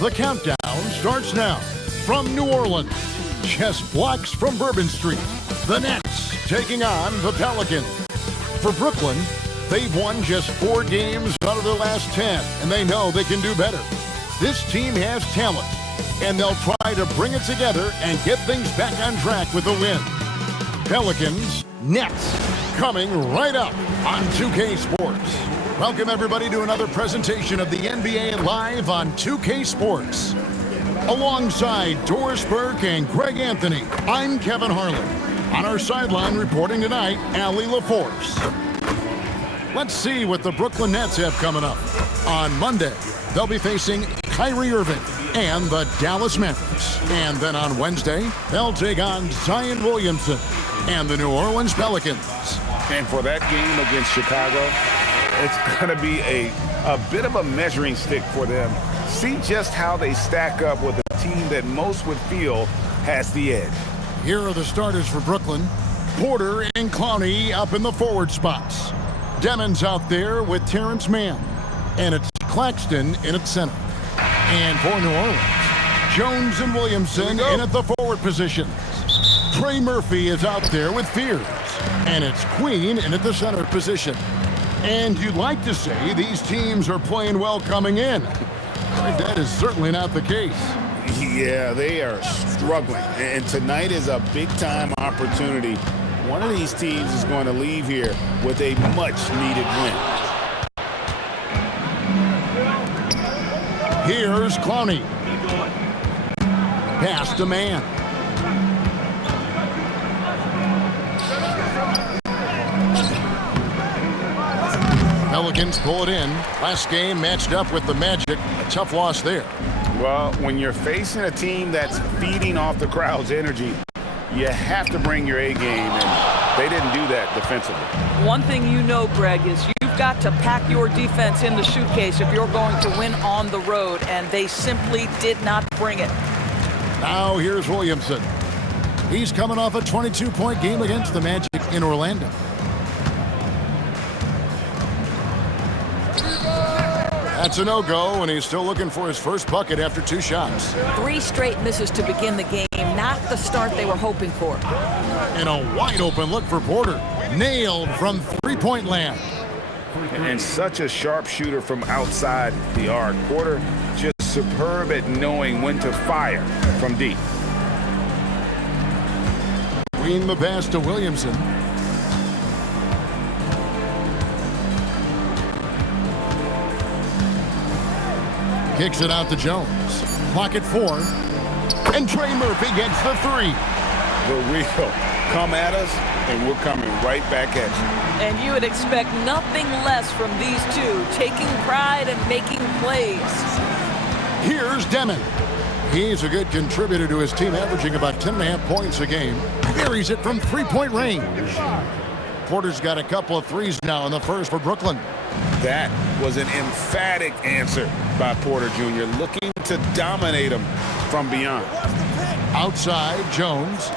The countdown starts now. From New Orleans, Chess Blocks from Bourbon Street. The Nets taking on the Pelicans. For Brooklyn, they've won just 4 games out of their last 10, and they know they can do better. This team has talent, and they'll try to bring it together and get things back on track with a win. Pelicans, Nets, coming right up on 2K Sports. Welcome everybody to another presentation of the NBA Live on 2K Sports. Alongside Doris Burke and Greg Anthony, I'm Kevin Harlan. On our sideline reporting tonight, Allie LaForce. Let's see what the Brooklyn Nets have coming up. On Monday, they'll be facing Kyrie Irving and the Dallas Mavericks. And then on Wednesday, they'll take on Zion Williamson and the New Orleans Pelicans. And for that game against Chicago, it's going to be a bit of a measuring stick for them. See just how they stack up with a team that most would feel has the edge. Here are the starters for Brooklyn. Porter and Clowney up in the forward spots. Demon's out there with Terrence Mann. And it's Claxton in at center. And for New Orleans, Jones and Williamson in at the forward positions. Trey Murphy is out there with Fears. And it's Queen in at the center position. And you'd like to say these teams are playing well coming in. But that is certainly not the case. Yeah, they are struggling. And tonight is a big-time opportunity. One of these teams is going to leave here with a much-needed win. Here's Clowney. Pass to Mann. Pelicans pull it in. Last game matched up with the Magic. A tough loss there. Well, when you're facing a team that's feeding off the crowd's energy, you have to bring your A game, and they didn't do that defensively. One thing you know, Greg, is you've got to pack your defense in the suitcase if you're going to win on the road, and they simply did not bring it. Now here's Williamson. He's coming off a 22-point game against the Magic in Orlando. That's a no-go, and he's still looking for his first bucket after 2 shots. 3 straight misses to begin the game, not the start they were hoping for. And a wide-open look for Porter. Nailed from 3-point land. And such a sharp shooter from outside the arc. Porter just superb at knowing when to fire from deep. Green the pass to Williamson. Kicks it out to Jones. Clock at 4. And Trey Murphy gets the 3. The real. Come at us, and we're coming right back at you. And you would expect nothing less from these two, taking pride and making plays. Here's Demon. He's a good contributor to his team, averaging about 10.5 points a game. Buries it from 3-point range. Porter's got a couple of threes now in the first for Brooklyn. That was an emphatic answer by Porter Jr., looking to dominate him from beyond. Outside, Jones.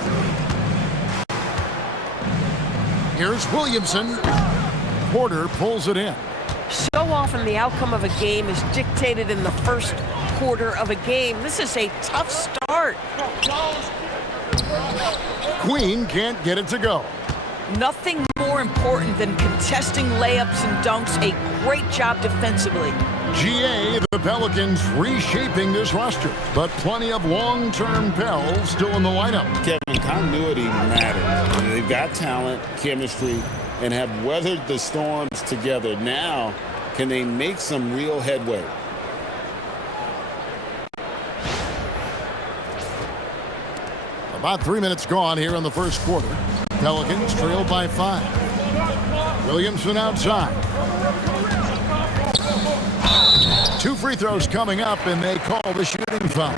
Here's Williamson. Porter pulls it in. So often the outcome of a game is dictated in the first quarter of a game. This is a tough start. Queen can't get it to go. Nothing more important than contesting layups and dunks. A great job defensively. GA, the Pelicans reshaping this roster, but plenty of long-term Pels still in the lineup. Kevin, continuity matters. They've got talent, chemistry, and have weathered the storms together. Now, can they make some real headway? About 3 minutes gone here in the first quarter. Pelicans trailed by 5. Williamson outside. 2 free throws coming up, and they call the shooting foul.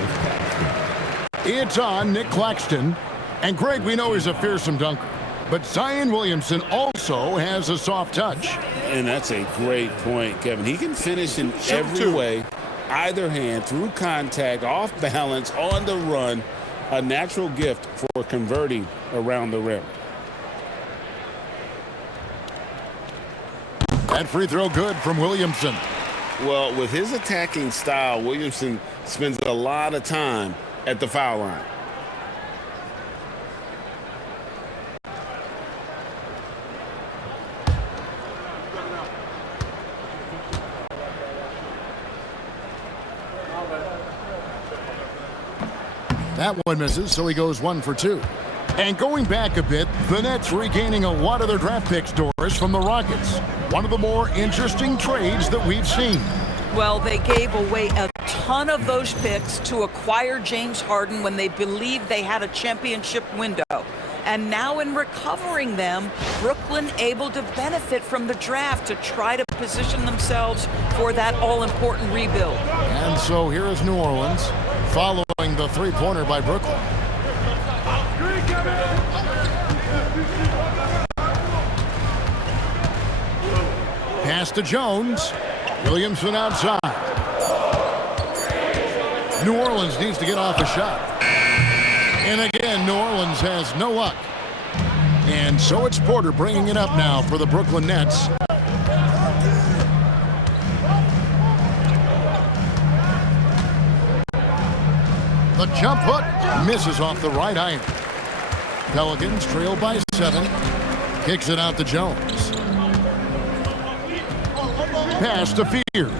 It's on Nick Claxton. And Greg, we know he's a fearsome dunker, but Zion Williamson also has a soft touch. And that's a great point, Kevin. He can finish in every way, either hand, through contact, off balance, on the run. A natural gift for converting around the rim. That free throw good from Williamson. Well, with his attacking style, Williamson spends a lot of time at the foul line. That one misses, so he goes 1 for 2. And going back a bit, the Nets regaining a lot of their draft picks, Doris, from the Rockets. One of the more interesting trades that we've seen. Well, they gave away a ton of those picks to acquire James Harden when they believed they had a championship window. And now in recovering them, Brooklyn able to benefit from the draft to try to position themselves for that all-important rebuild. And so here is New Orleans following the three-pointer by Brooklyn. Pass to Jones. Williamson outside. New Orleans needs to get off a shot. And again, New Orleans has no luck. And so it's Porter bringing it up now for the Brooklyn Nets. The jump hook misses off the right iron. Pelicans trail by 7. Kicks it out to Jones. Pass to Fears.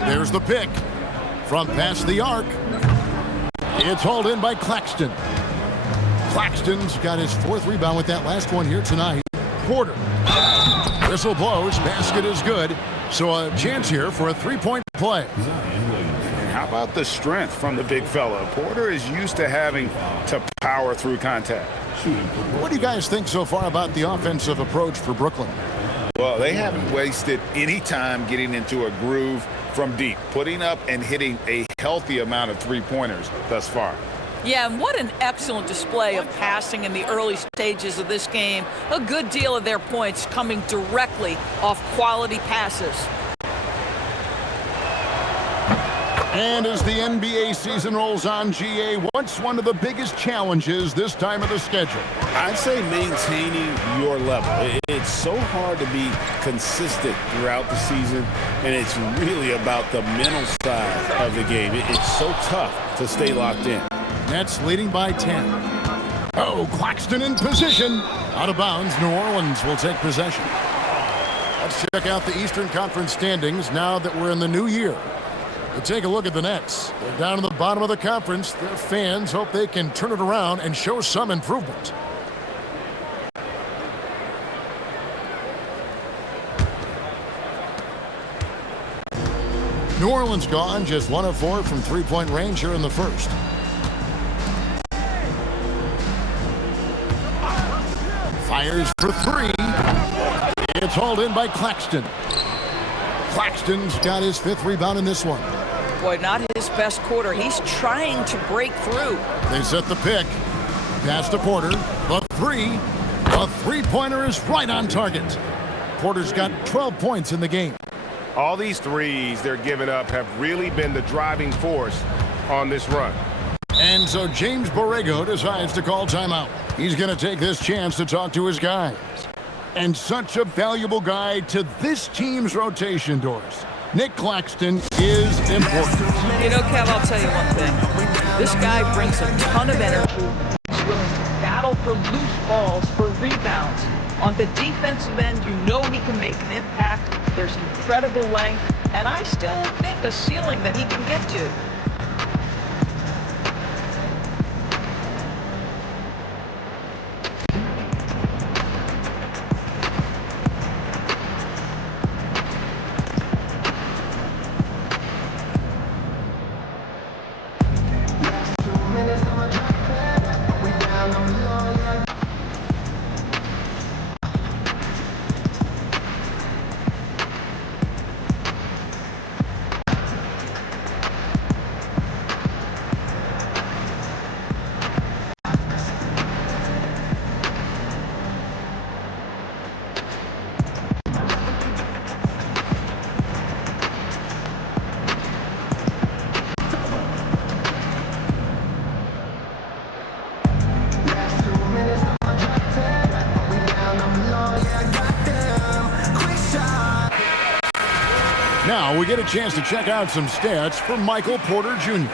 There's the pick. From past the arc. It's hauled in by Claxton. Claxton's got his 4th rebound with that last one here tonight. Porter. Whistle blows. Basket is good. So a chance here for a 3-point play. How about the strength from the big fella? Porter is used to having to power through contact. What do you guys think so far about the offensive approach for Brooklyn? Well, they haven't wasted any time getting into a groove from deep, putting up and hitting a healthy amount of three-pointers thus far. Yeah, and what an excellent display of passing in the early stages of this game. A good deal of their points coming directly off quality passes. And as the NBA season rolls on, GA, what's one of the biggest challenges this time of the schedule? I'd say maintaining your level. It's so hard to be consistent throughout the season, and it's really about the mental side of the game. It's so tough to stay locked in. Nets leading by 10. Oh, Claxton in position. Out of bounds, New Orleans will take possession. Let's check out the Eastern Conference standings now that we're in the new year. Take a look at the Nets. They're down in the bottom of the conference. Their fans hope they can turn it around and show some improvement. New Orleans gone, just 1 of 4 from three-point range here in the first. Fires for 3. It's hauled in by Claxton. Claxton's got his 5th rebound in this one. Boy, not his best quarter. He's trying to break through. They set the pick. Pass to Porter. The 3. The three-pointer is right on target. Porter's got 12 points in the game. All these threes they're giving up have really been the driving force on this run. And so James Borrego decides to call timeout. He's going to take this chance to talk to his guys. And such a valuable guy to this team's rotation, Doris. Nick Claxton is important. You know, Kev, I'll tell you one thing. This guy brings a ton of energy. He's willing to battle for loose balls, for rebounds. On the defensive end, you know he can make an impact. There's incredible length. And I still think a ceiling that he can get to. Now we get a chance to check out some stats for Michael Porter Jr.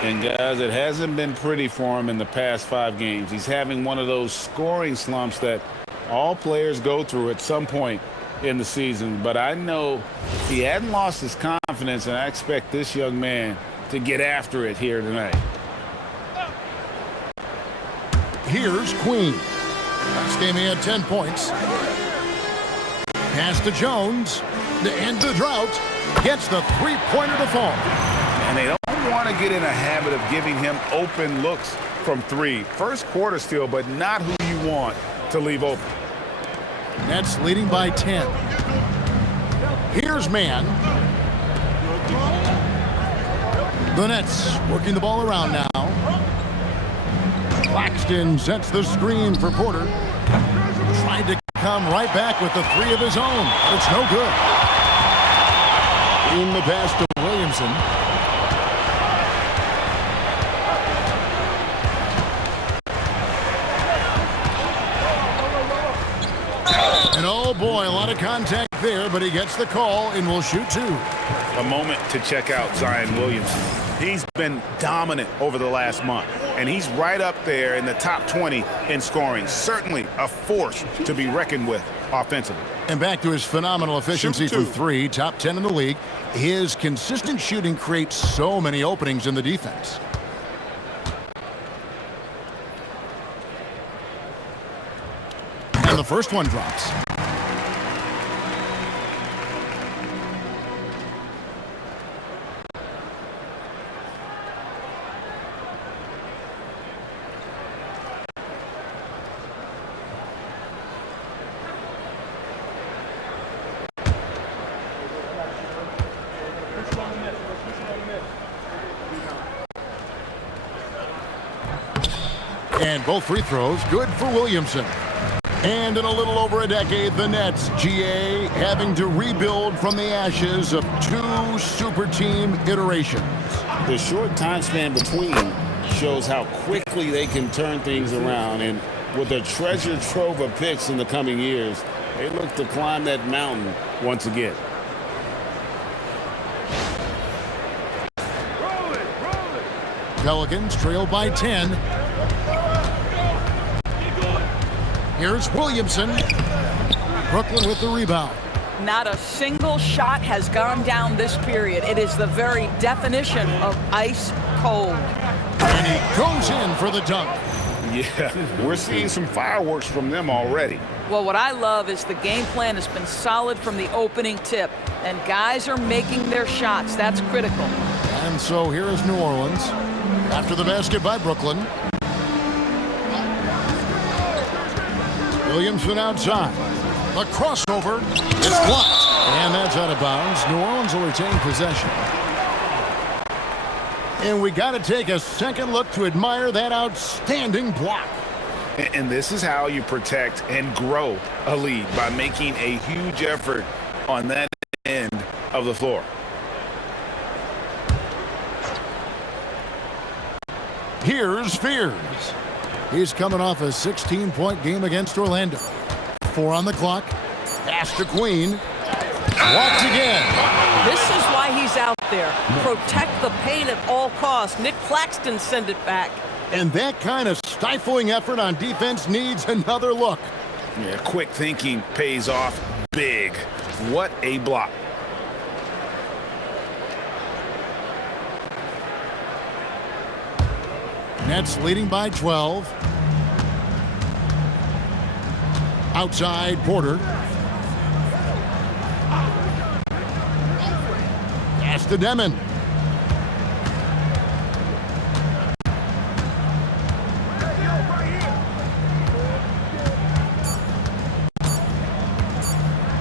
And guys, it hasn't been pretty for him in the past 5 games. He's having one of those scoring slumps that all players go through at some point in the season. But I know he hadn't lost his confidence, and I expect this young man to get after it here tonight. Here's Queen. Last game he had 10 points. Pass to Jones. To end the drought. Gets the three-pointer to fall. And they don't want to get in a habit of giving him open looks from 3. First quarter still, but not who you want to leave open. Nets leading by 10. Here's man. The Nets working the ball around now. Claxton sets the screen for Porter. Tried to come right back with the 3 of his own. But it's no good. In the pass to Williamson. And oh boy, a lot of contact there, but he gets the call and will shoot 2. A moment to check out Zion Williamson. He's been dominant over the last month, and he's right up there in the top 20 in scoring. Certainly a force to be reckoned with offensively. And back to his phenomenal efficiency from 3, top 10 in the league. His consistent shooting creates so many openings in the defense. And the first one drops. And both free throws good for Williamson. And in a little over a decade, the Nets, GA, having to rebuild from the ashes of 2 super team iterations. The short time span between shows how quickly they can turn things around. And with a treasure trove of picks in the coming years, they look to climb that mountain once again. Pelicans trail by 10. Here's Williamson. Brooklyn with the rebound. Not a single shot has gone down this period. It is the very definition of ice cold. And he goes in for the dunk. Yeah, we're seeing some fireworks from them already. Well, what I love is the game plan has been solid from the opening tip, and guys are making their shots. That's critical. And so here is New Orleans. After the basket by Brooklyn. Williamson outside. A crossover. It's blocked. And that's out of bounds. New Orleans will retain possession. And we got to take a second look to admire that outstanding block. And this is how you protect and grow a lead, by making a huge effort on that end of the floor. Here's Fears. He's coming off a 16-point game against Orlando. 4 on the clock. Pass to Queen. Walked again. This is why he's out there. Protect the paint at all costs. Nick Claxton send it back. And that kind of stifling effort on defense needs another look. Yeah, quick thinking pays off big. What a block. Nets leading by 12. Outside Porter. Pass to Demon.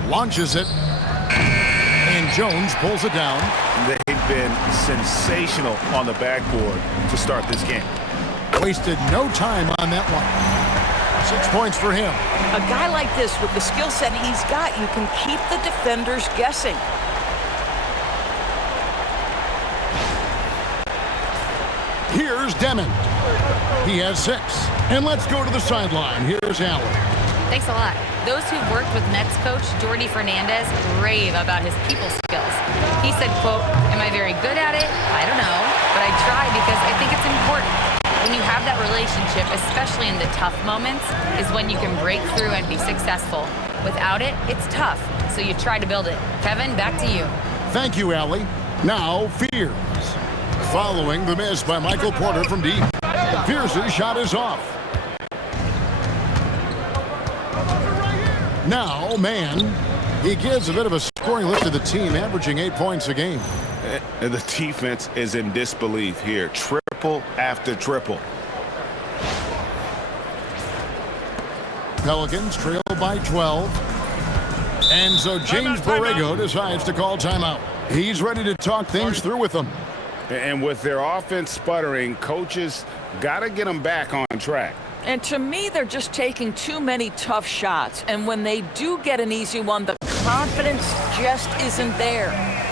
Launches it. And Jones pulls it down. They've been sensational on the backboard to start this game. Wasted no time on that one. 6 points for him. A guy like this, with the skill set he's got, you can keep the defenders guessing. Here's Demon. He has 6. And let's go to the sideline. Here's Allen. Thanks a lot. those who've worked with Nets coach Jordi Fernandez rave about his people skills. He said, quote, "Am I very good at it? I don't know, but I try because I think it's important. When you have that relationship, especially in the tough moments, is when you can break through and be successful. Without it, it's tough, so you try to build it." Kevin, back to you. Thank you, Allie. Now, Fears. Following the miss by Michael Porter from deep. Fears' shot is off. Now, Mann. He gives a bit of a scoring lift to the team, averaging 8 points a game. And the defense is in disbelief here. Triple after triple. Pelicans trail by 12. And so James Borrego decides to call timeout. He's ready to talk things through with them. And with their offense sputtering, coaches got to get them back on track. And to me, they're just taking too many tough shots. And when they do get an easy one, the confidence just isn't there.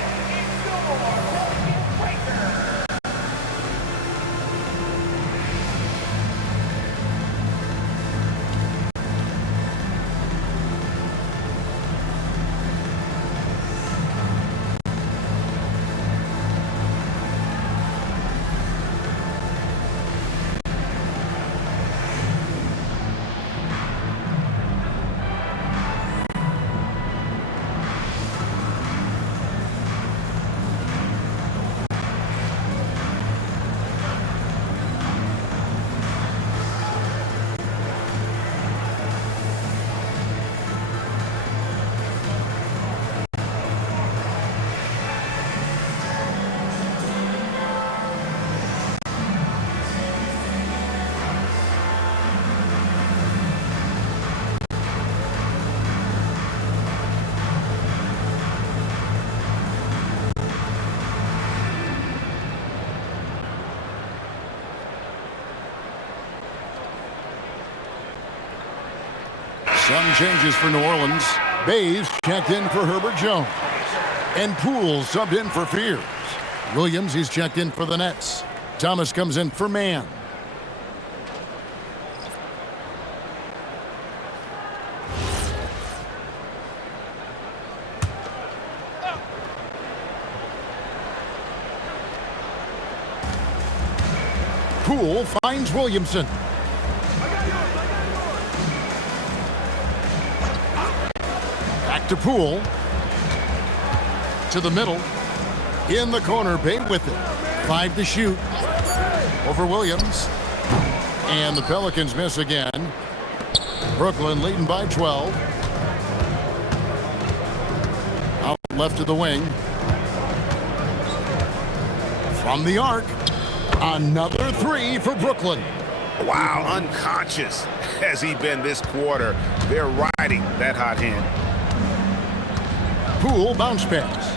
Some changes for New Orleans. Bays checked in for Herbert Jones. And Poole subbed in for Fears. Williams, he's checked in for the Nets. Thomas comes in for Mann. Poole finds Williamson. Back to Poole. To the middle. In the corner, Bay with it. 5 to shoot. Over Williams. And the Pelicans miss again. Brooklyn leading by 12. Out left to the wing. From the arc. Another 3 for Brooklyn. Wow, unconscious has he been this quarter. They're riding that hot hand. Poole bounce pass.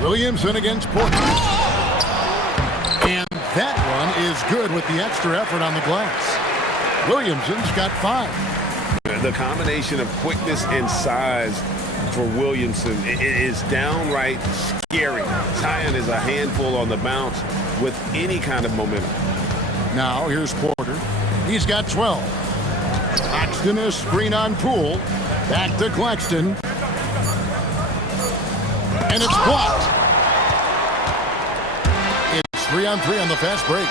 Williamson against Porter. And that one is good with the extra effort on the glass. Williamson's got 5. The combination of quickness and size for Williamson is downright scary. Zion is a handful on the bounce with any kind of momentum. Now here's Porter. He's got 12. Claxton is screen on Poole. Back to Claxton. And it's blocked. It's 3-on-3 on the fast break.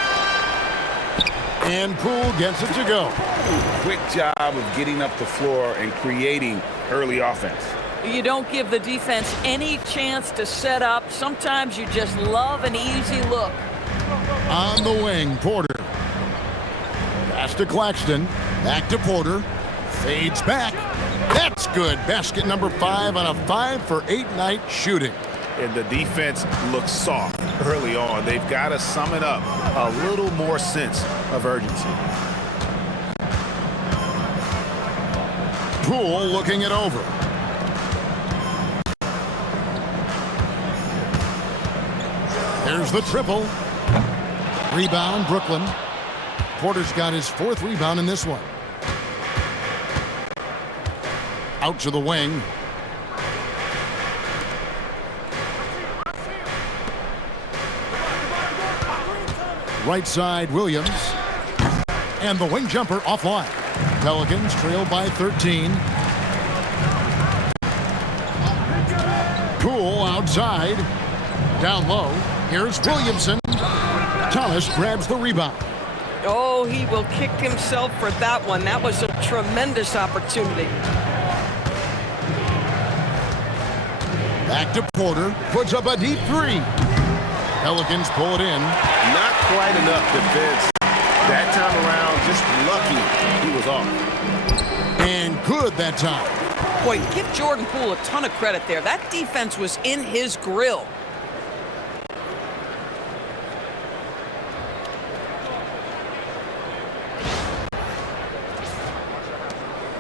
And Poole gets it to go. Quick job of getting up the floor and creating early offense. You don't give the defense any chance to set up. Sometimes you just love an easy look. On the wing, Porter. Pass to Claxton. Back to Porter. Fades back. That's good. Basket number 5 on a 5-for-8 night shooting. And the defense looks soft early on. They've got to sum it up. A little more sense of urgency. Poole looking it over. There's the triple. Rebound, Brooklyn. Porter's got his 4th rebound in this one. Out to the wing. Right side, Williams. And the wing jumper offline. Pelicans trail by 13. Poole outside. Down low. Here's Williamson. Thomas grabs the rebound. Oh, he will kick himself for that one. That was a tremendous opportunity. Back to Porter. Puts up a deep three. Pelicans pull it in. Not quite enough defense. That time around, just lucky he was off. And good that time. Boy, give Jordan Poole a ton of credit there. That defense was in his grill.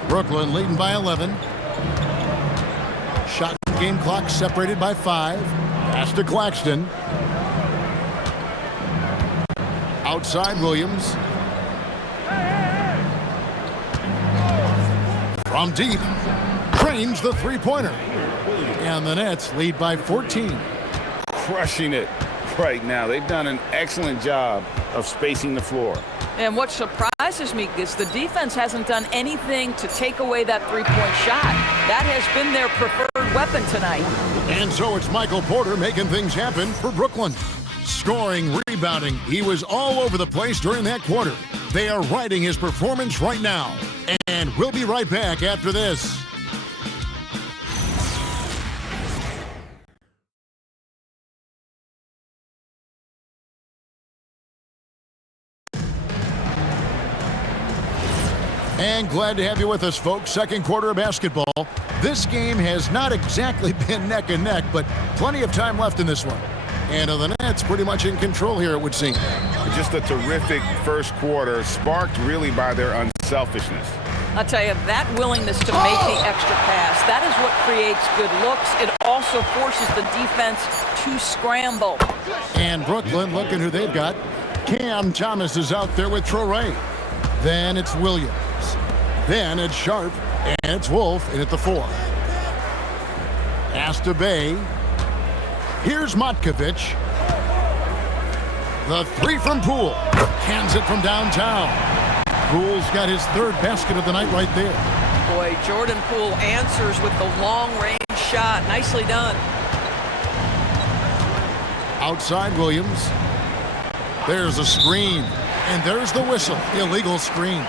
Brooklyn leading by 11. Shot game clock separated by 5. Pass to Claxton. Outside Williams. From deep. Trains the three-pointer. And the Nets lead by 14. Crushing it right now. They've done an excellent job of spacing the floor. And what surprises me is the defense hasn't done anything to take away that three-point shot. That has been their preferred weapon tonight. And so it's Michael Porter making things happen for Brooklyn. Scoring, rebounding, he was all over the place during that quarter. They are riding his performance right now. And we'll be right back after this. And glad to have you with us, folks. Second quarter of basketball. This game has not exactly been neck and neck, but plenty of time left in this one. And the Nets pretty much in control here, it would seem. Just a terrific first quarter, sparked really by their unselfishness. I'll tell you, that willingness to make the extra pass, that is what creates good looks. It also forces the defense to scramble. And Brooklyn, looking who they've got. Cam Thomas is out there with Traore. Then it's Williams. Then it's Sharp. And it's Wolf in at the 4. Pass to Bay. Here's Matkovic. The 3 from Poole. Cans it from downtown. Poole's got his 3rd basket of the night right there. Boy, Jordan Poole answers with the long-range shot. Nicely done. Outside Williams. There's a screen. And there's the whistle. Illegal screen.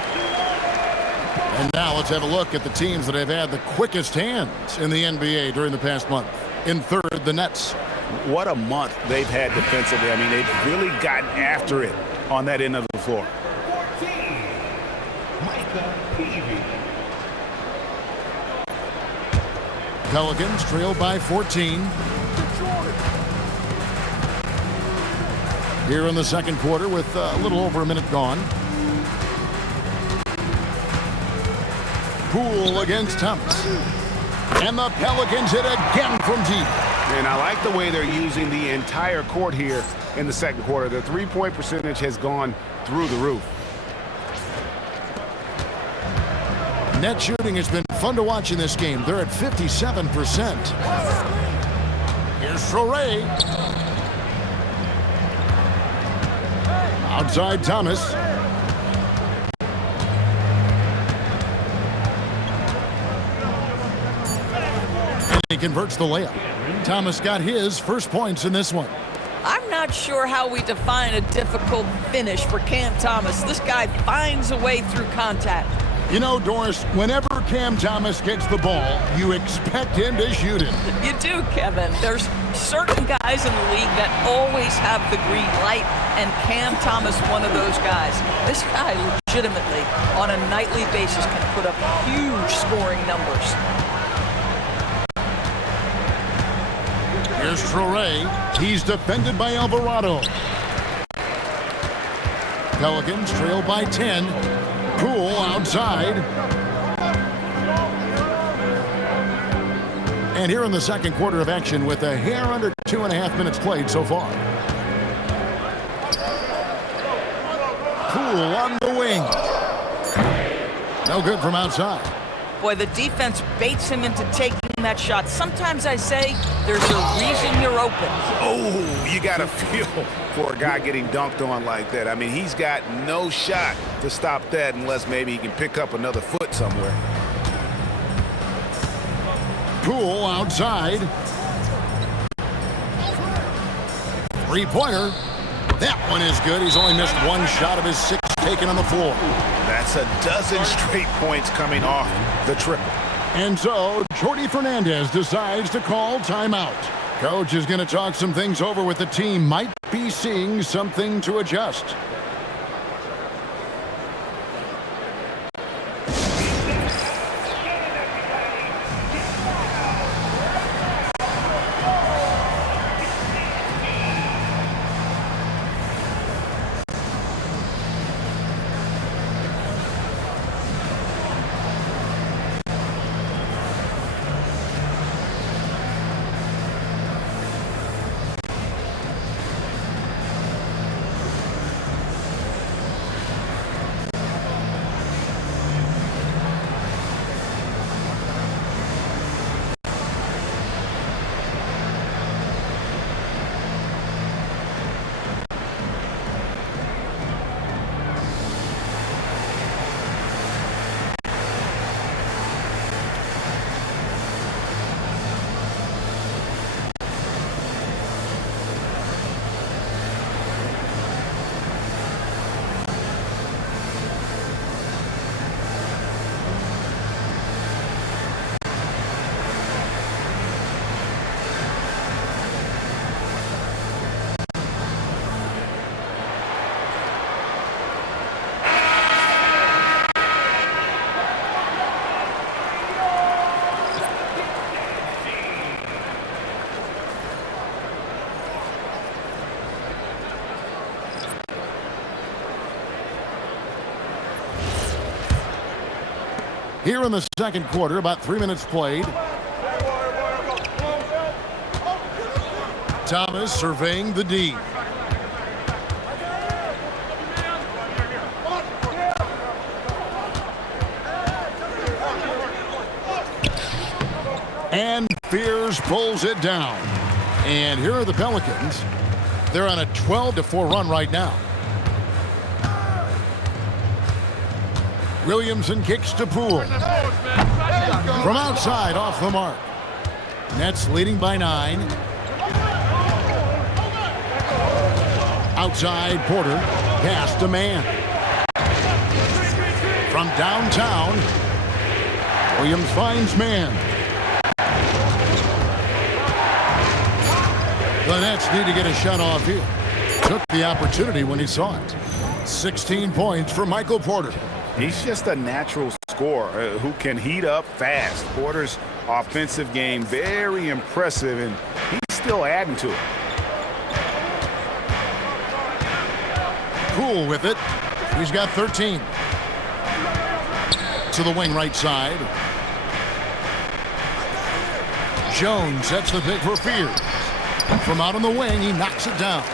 And now let's have a look at the teams that have had the quickest hands in the NBA during the past month. In third, the Nets. What a month they've had defensively. I mean, they've really gotten after it on that end of the floor. Pelicans trail by 14. Here in the second quarter with a little over a minute gone. Poole against Thomas. And the Pelicans hit again from deep. And I like the way they're using the entire court here in the second quarter. The three-point percentage has gone through the roof. Net shooting has been fun to watch in this game. They're at 57%. Here's Traore. Outside Thomas. And he converts the layup. Thomas got his first points in this one. I'm not sure how we define a difficult finish for Cam Thomas. This guy finds a way through contact. You know, Doris, whenever Cam Thomas gets the ball, you expect him to shoot it. You do, Kevin. There's certain guys in the league that always have the green light, and Cam Thomas one of those guys. This guy legitimately, on a nightly basis, can put up huge scoring numbers. Here's Traore. He's defended by Alvarado. Pelicans trail by 10. Poole outside. And here in the second quarter of action with a hair under 2.5 minutes played so far. Poole on the wing. No good from outside. Boy, the defense baits him into taking that shot. Sometimes I say there's a reason you're open. Oh, you got to feel for a guy getting dunked on like that. I mean, he's got no shot to stop that unless maybe he can pick up another foot somewhere. Poole outside. Three-pointer. That one is good. He's only missed one shot of his 6 taken on the floor. That's a dozen straight points coming off the triple. And so, Jordi Fernandez decides to call timeout. Coach is going to talk some things over with the team. Might be seeing something to adjust. Here in the second quarter, about 3 minutes played. Thomas surveying the D. And Fears pulls it down. And here are the Pelicans. They're on a 12-4 run right now. Williamson kicks to Poole. From outside, off the mark. Nets leading by 9. Outside, Porter. Pass to Man. From downtown, Williams finds Man. The Nets need to get a shot off here. Took the opportunity when he saw it. 16 points for Michael Porter. He's just a natural scorer who can heat up fast. Porter's offensive game very impressive, and he's still adding to it. Poole with it. He's got 13. To the wing right side. Jones sets the pick for Fears. From out on the wing, he knocks it down.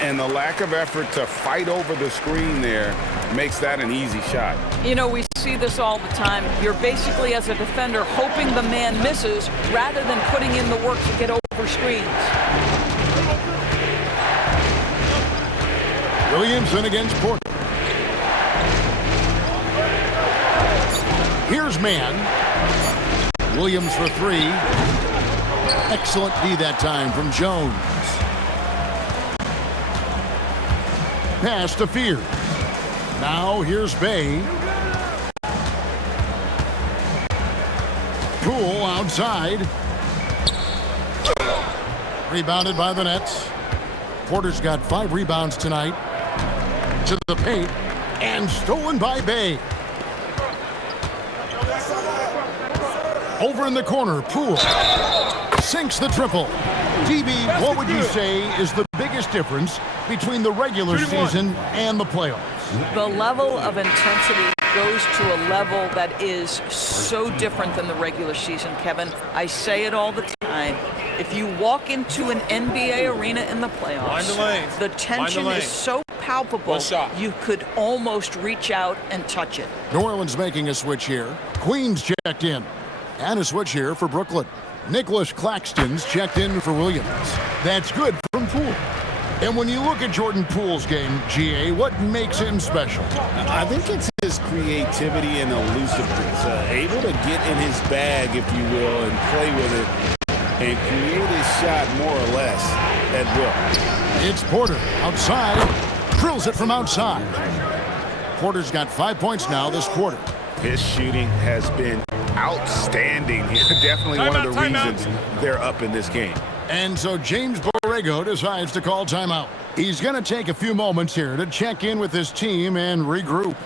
And the lack of effort to fight over the screen there makes that an easy shot. You know, we see this all the time. You're basically, as a defender, hoping the man misses rather than putting in the work to get over screens. Williamson against Porter. Here's Man. Williams for 3. Excellent D that time from Jones. Pass to Fears. Now here's Bay. Poole outside. Rebounded by the Nets. Porter's got 5 rebounds tonight. To the paint. And stolen by Bay. Over in the corner, Poole sinks the triple. DB, what would you say is the biggest difference between the regular season and the playoffs? The level of intensity goes to a level that is so different than the regular season, Kevin. I say it all the time. If you walk into an NBA arena in the playoffs, the tension is so palpable, you could almost reach out and touch it. New Orleans making a switch here. Queen's checked in. And a switch here for Brooklyn. Nicholas Claxton's checked in for Williams. That's good from Poole. And when you look at Jordan Poole's game, GA, what makes him special? I think it's his creativity and elusiveness. Able to get in his bag, if you will, and play with it and create his shot more or less at will. It's Porter outside. Drills it from outside. Porter's got 5 points now this quarter. His shooting has been outstanding. Definitely one of the reasons they're up in this game. And so James Borrego decides to call timeout. He's going to take a few moments here to check in with his team and regroup.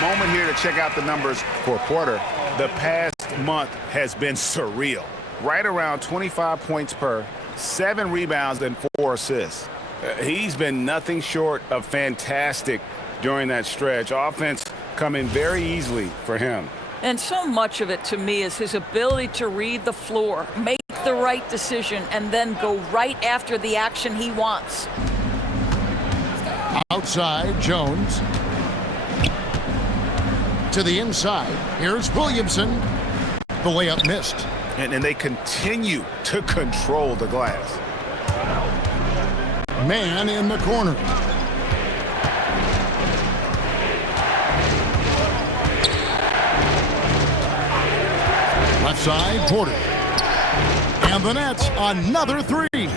Moment here to check out the numbers for Porter. The past month has been surreal. Right around 25 points per, 7 rebounds, and 4 assists. He's been nothing short of fantastic during that stretch. Offense coming very easily for him. And so much of it to me is his ability to read the floor, make the right decision, and then go right after the action he wants. Outside, Jones. To the inside. Here's Williamson. The layup missed. And they continue to control the glass. Man in the corner. Left side, Porter. And the Nets, another three.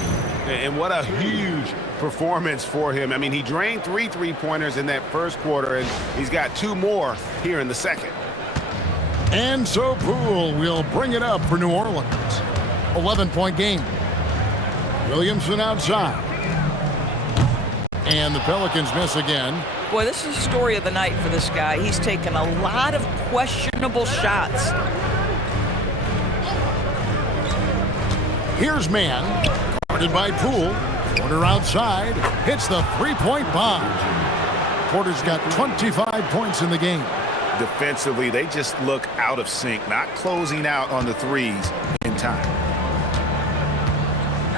And what a huge performance for him. I mean, he drained 3 3-pointers in that first quarter, and he's got 2 more here in the second. And so Poole will bring it up for New Orleans. 11-point game. Williamson outside. And the Pelicans miss again. Boy, this is the story of the night for this guy. He's taken a lot of questionable shots. Here's man. Guarded by Poole. Porter outside. Hits the three-point bomb. Porter's got 25 points in the game. Defensively, they just look out of sync, not closing out on the threes in time.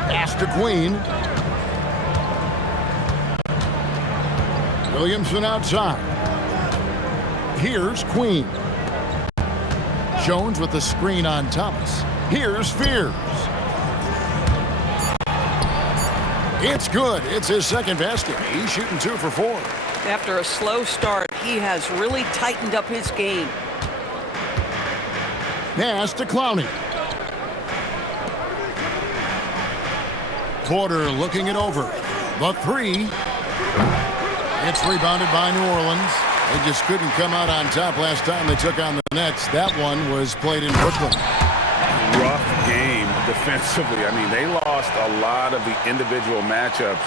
Pass to Queen. Williamson outside. Here's Queen. Jones with the screen on Thomas. Here's Fears. It's good. It's his second basket. He's shooting 2 for 4. After a slow start, he has really tightened up his game. Pass to Clowney. Porter looking it over. The 3. It's rebounded by New Orleans. They just couldn't come out on top last time they took on the Nets. That one was played in Brooklyn. Rough game defensively. I mean, they lost a lot of the individual matchups,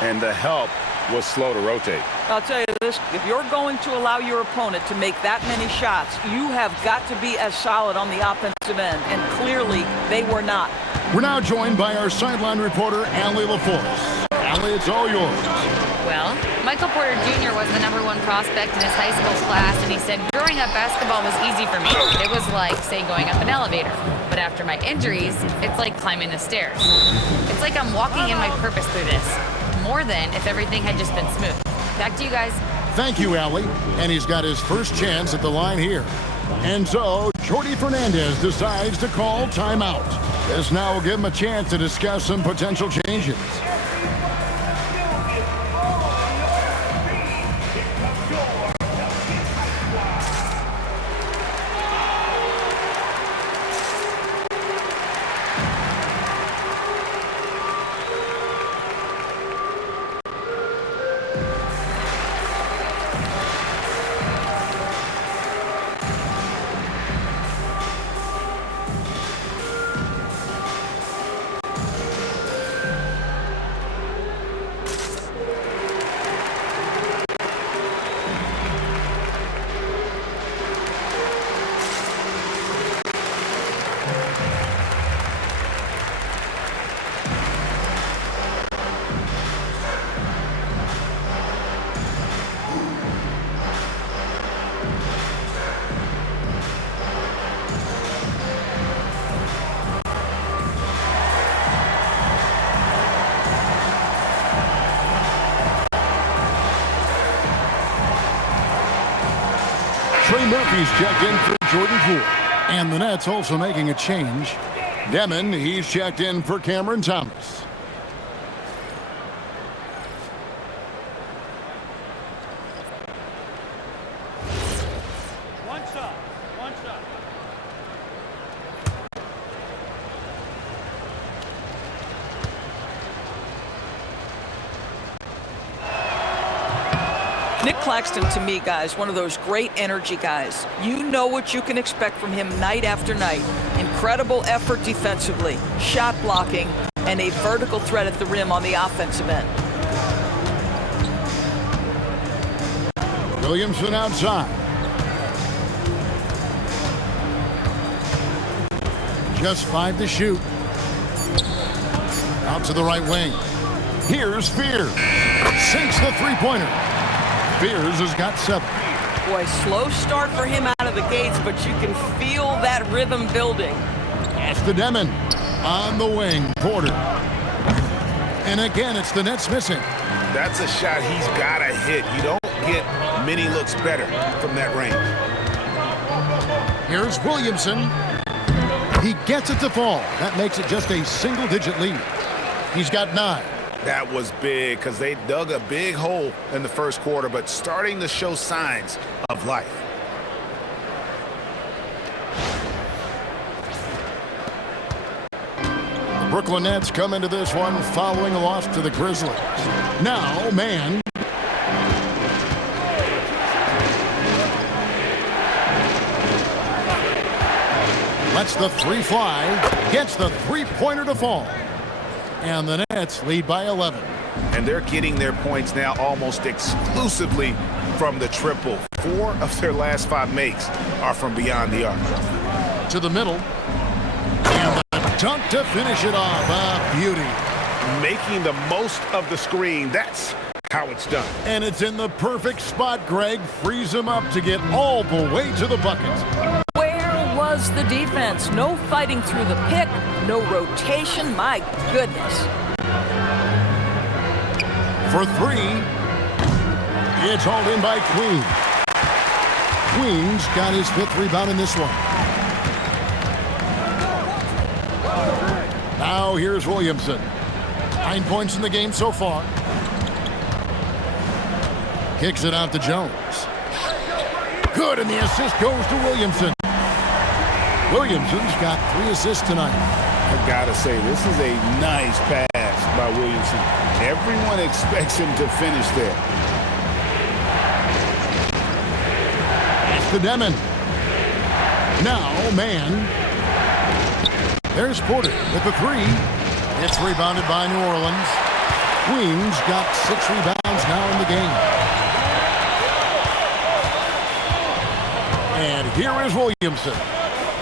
and the help was slow to rotate. I'll tell you this, if you're going to allow your opponent to make that many shots, you have got to be as solid on the offensive end, and clearly they were not. We're now joined by our sideline reporter, Allie LaForce. Allie, it's all yours. Well, Michael Porter Jr. was the #1 prospect in his high school class, and he said, growing up, basketball was easy for me. It was like, say, going up an elevator. But after my injuries, it's like climbing the stairs. It's like I'm walking in my purpose through this, more than if everything had just been smooth. Back to you guys. Thank you, Allie. And he's got his first chance at the line here. And so, Jordy Fernandez decides to call timeout. This now will give him a chance to discuss some potential changes. Trey Murphy's checked in for Jordan Poole. And the Nets also making a change. Demon, he's checked in for Cameron Thomas. One shot. One shot. Nick Claxton, to me, guys, one of those great energy guys. You know what you can expect from him night after night. Incredible effort defensively, shot blocking, and a vertical threat at the rim on the offensive end. Williamson outside. Just 5 to shoot. Out to the right wing. Here's Spears. Sinks the three-pointer. Spears has got 7. Boy, slow start for him out of the gates, but you can feel that rhythm building. That's the Demon. On the wing, Porter. And again, it's the Nets missing. That's a shot he's got to hit. You don't get many looks better from that range. Here's Williamson. He gets it to fall. That makes it just a single-digit lead. He's got 9. That was big because they dug a big hole in the first quarter, but starting to show signs of life. The Brooklyn Nets come into this one following a loss to the Grizzlies. Now, man. Lets the 3 fly. Gets the three-pointer to fall. And the Nets lead by 11. And they're getting their points now almost exclusively from the triple. 4 of their last 5 makes are from beyond the arc. To the middle. And the dunk to finish it off. A beauty. Making the most of the screen. That's how it's done. And it's in the perfect spot, Greg. Frees him up to get all the way to the bucket. Was the defense. No fighting through the pick, no rotation. My goodness. For 3, it's hauled in by Queen. Queen's got his 5th rebound in this one. Now here's Williamson. 9 points in the game so far. Kicks it out to Jones. Good, and the assist goes to Williamson. Williamson's got 3 assists tonight. I've got to say, this is a nice pass by Williamson. Everyone expects him to finish there. That's the Demon. Now, man. There's Porter with the 3. It's rebounded by New Orleans. Queen's got 6 rebounds now in the game. And here is Williamson.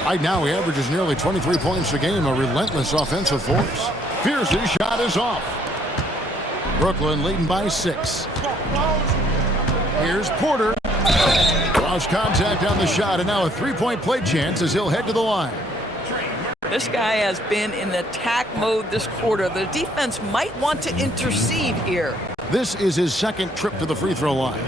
Right now, he averages nearly 23 points a game, a relentless offensive force. Pierce's shot is off. Brooklyn leading by 6. Here's Porter. Lost contact on the shot, and now a 3-point play chance as he'll head to the line. This guy has been in attack mode this quarter. The defense might want to intercede here. This is his 2nd trip to the free throw line.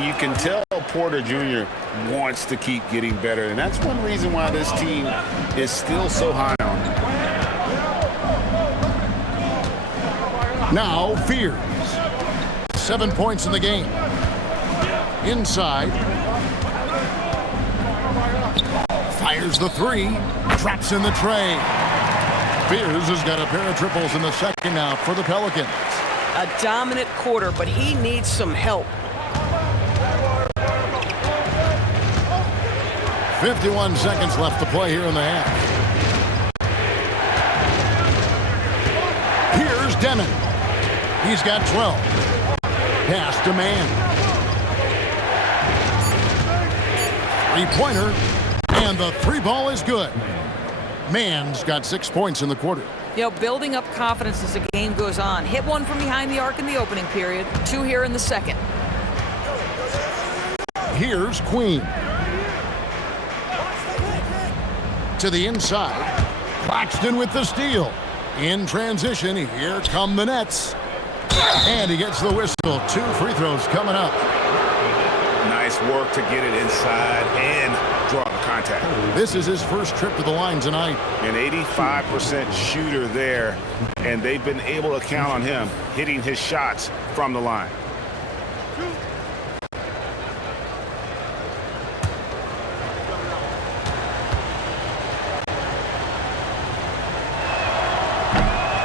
And you can tell Porter Jr. wants to keep getting better. And that's one reason why this team is still so high on him. Now Fears. 7 points in the game. Inside. Fires the three. Drops in the tray. Fears has got a pair of triples in the second now for the Pelicans. A dominant quarter, but he needs some help. 51 seconds left to play here in the half. Here's Demon. He's got 12. Pass to Mann. Three-pointer. And the three ball is good. Mann's got 6 points in the quarter. You know, building up confidence as the game goes on. Hit one from behind the arc in the opening period. 2 here in the second. Here's Queen. To the inside. Claxton with the steal. In transition, here come the Nets. And he gets the whistle. 2 free throws coming up. Nice work to get it inside and draw the contact. This is his first trip to the line tonight. An 85% shooter there, and they've been able to count on him hitting his shots from the line.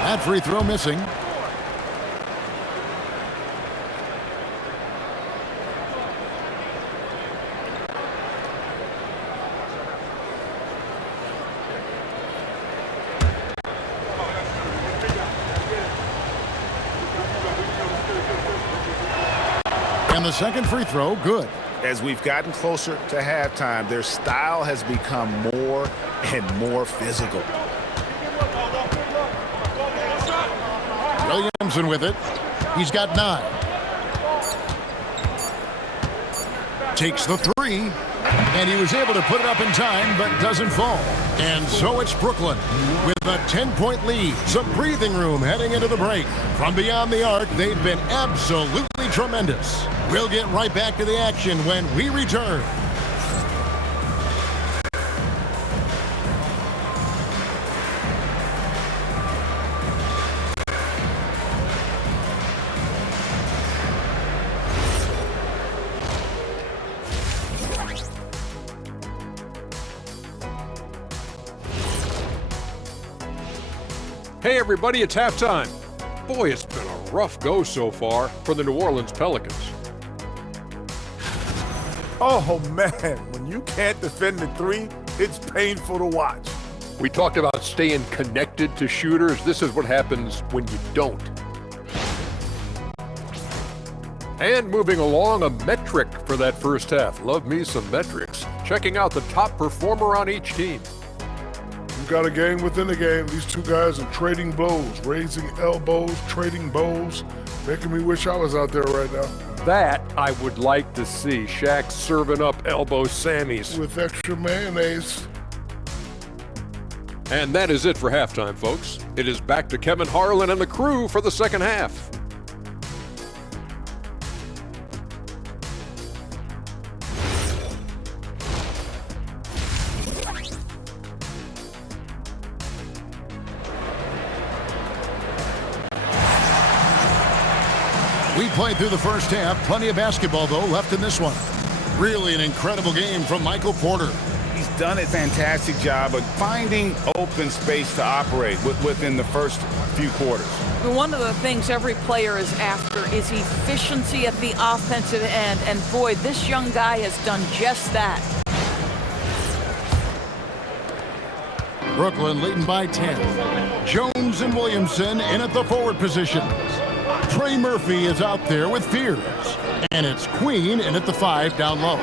That free throw missing. And the second free throw, good. As we've gotten closer to halftime, their style has become more and more physical. Williamson with it. He's got 9. Takes the three. And he was able to put it up in time, but doesn't fall. And so it's Brooklyn with a 10-point lead. Some breathing room heading into the break. From beyond the arc, they've been absolutely tremendous. We'll get right back to the action when we return. Hey everybody, it's halftime. Boy, it's been a rough go so far for the New Orleans Pelicans. Oh man, when you can't defend the three, it's painful to watch. We talked about staying connected to shooters. This is what happens when you don't. And moving along, a metric for that first half. Love me some metrics. Checking out the top performer on each team. You got a game within the game. These two guys are trading blows, raising elbows, trading bows, making me wish I was out there right now. That I would like to see. Shaq serving up elbow Sammys. With extra mayonnaise. And that is it for halftime, folks. It is back to Kevin Harlan and the crew for the second half. We played through the first half. Plenty of basketball, though, left in this one. Really an incredible game from Michael Porter. He's done a fantastic job of finding open space to operate within the first few quarters. One of the things every player is after is efficiency at the offensive end. And boy, this young guy has done just that. Brooklyn leading by 10. Jones and Williamson in at the forward positions. Trey Murphy is out there with Fears. And it's Queen in at the 5 down low.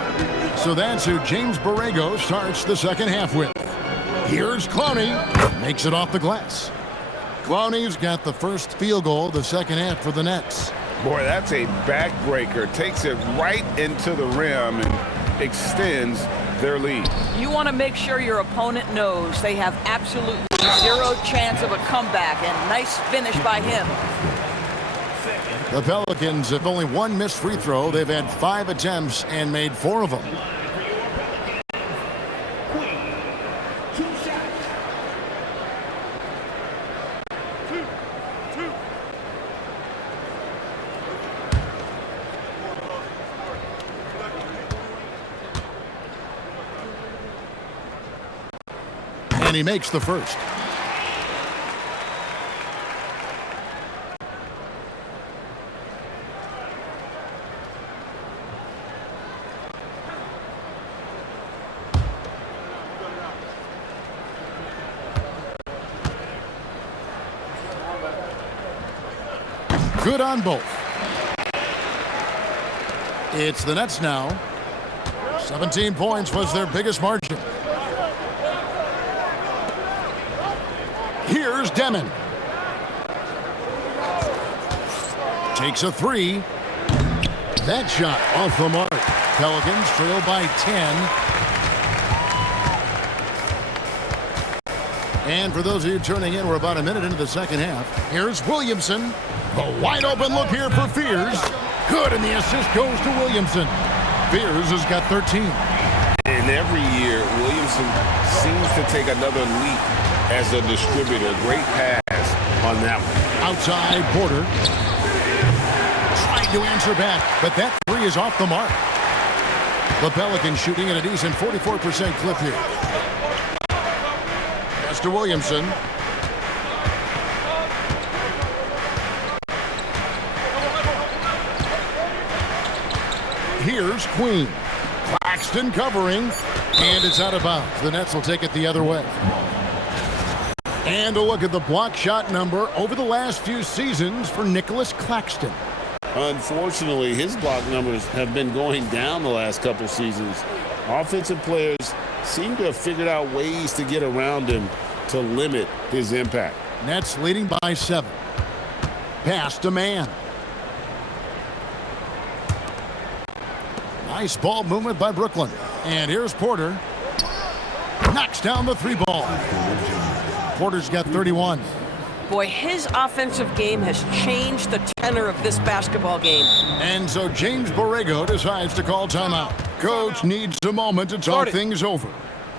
So that's who James Borrego starts the second half with. Here's Clowney. Makes it off the glass. Clowney's got the first field goal of the second half for the Nets. Boy, that's a backbreaker. Takes it right into the rim and extends their lead. You want to make sure your opponent knows they have absolutely zero chance of a comeback. And nice finish by him. The Pelicans have only one missed free throw. They've had 5 attempts and made 4 of them. And he makes the first. Good on both. It's the Nets now. 17 points was their biggest margin. Here's Demon. Takes a 3. That shot off the mark. Pelicans trail by 10. And for those of you turning in, we're about a minute into the second half. Here's Williamson. The wide open look here for Fears. Good, and the assist goes to Williamson. Fears has got 13. And every year, Williamson seems to take another leap as a distributor. Great pass on that one. Outside, Porter. Trying to answer back, but that 3 is off the mark. The Pelicans shooting at a decent 44% clip here. Pass to Williamson. Here's Queen. Claxton covering, and it's out of bounds. The Nets will take it the other way. And a look at the block shot number over the last few seasons for Nicholas Claxton. Unfortunately, his block numbers have been going down the last couple seasons. Offensive players seem to have figured out ways to get around him to limit his impact. Nets leading by 7. Pass to Man. Nice ball movement by Brooklyn. And here's Porter. Knocks down the 3 ball. Porter's got 31. Boy, his offensive game has changed the tenor of this basketball game. And so James Borrego decides to call timeout. Coach needs a moment to talk things over.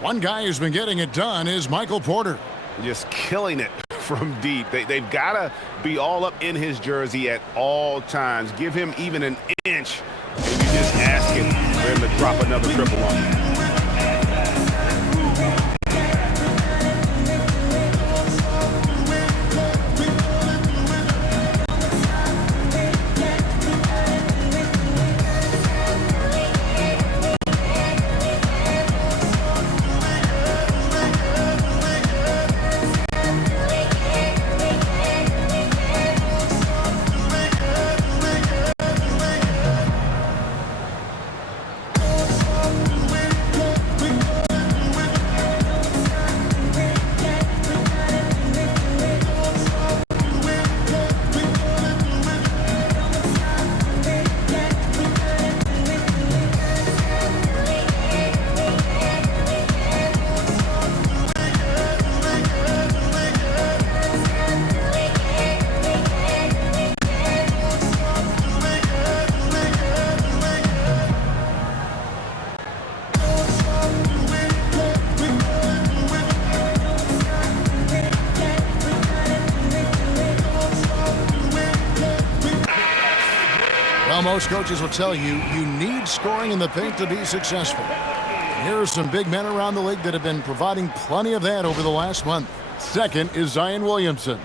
One guy who's been getting it done is Michael Porter. Just killing it from deep. They've got to be all up in his jersey at all times. Give him even an inch. And you just ask him for him to drop another triple on you. Most coaches will tell you, you need scoring in the paint to be successful. Here are some big men around the league that have been providing plenty of that over the last month. Second is Zion Williamson.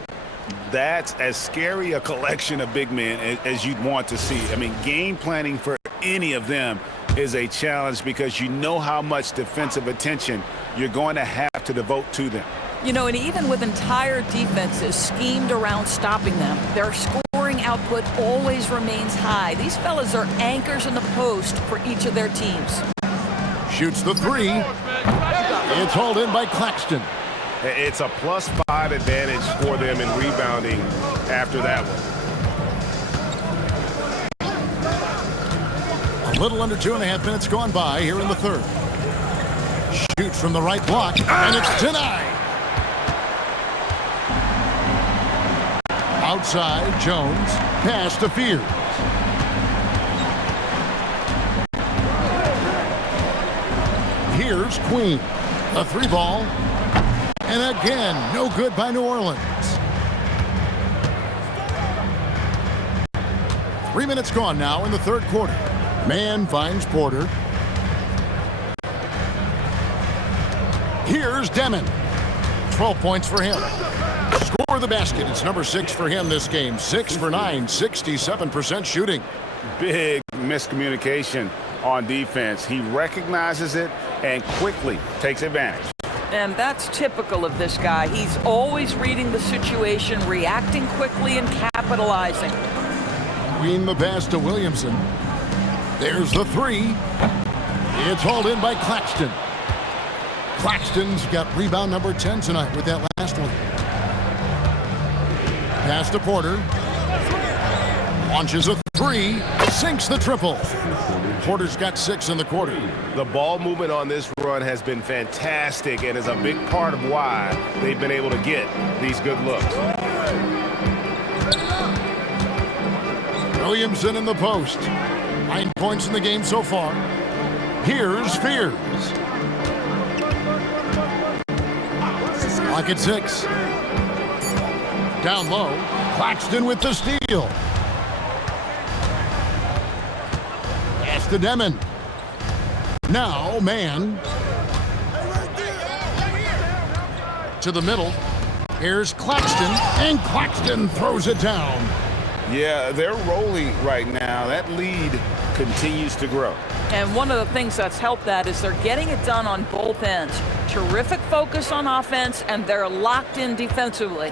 That's as scary a collection of big men as you'd want to see. I mean, game planning for any of them is a challenge because you know how much defensive attention you're going to have to devote to them. You know, and even with entire defenses schemed around stopping them, their scoring output always remains high. These fellas are anchors in the post for each of their teams. Shoots the 3. It's hauled in by Claxton. It's a +5 advantage for them in rebounding after that one. A little under 2.5 minutes gone by here in the third. Shoots from the right block, and it's denied. Outside, Jones. Pass to Fears. Here's Queen. A 3-ball. And again, no good by New Orleans. 3 minutes gone now in the third quarter. Man finds Porter. Here's Demon. 12 points for him. Score the basket. It's number 6 for him this game. 6 for 9, 67% shooting. Big miscommunication on defense. He recognizes it and quickly takes advantage. And that's typical of this guy. He's always reading the situation, reacting quickly, and capitalizing. Queen the pass to Williamson. There's the 3. It's hauled in by Claxton. Claxton's got rebound number 10 tonight with that last one. Pass to Porter. Launches a 3. Sinks the triple. Porter's got 6 in the quarter. The ball movement on this run has been fantastic and is a big part of why they've been able to get these good looks. Williamson in the post. 9 points in the game so far. Here's Fears. Clock at 6. Down low. Claxton with the steal. Pass to Demon. Now, man. To the middle. Here's Claxton. And Claxton throws it down. Yeah, they're rolling right now. That lead continues to grow. And one of the things that's helped that is they're getting it done on both ends. Terrific focus on offense, and they're locked in defensively.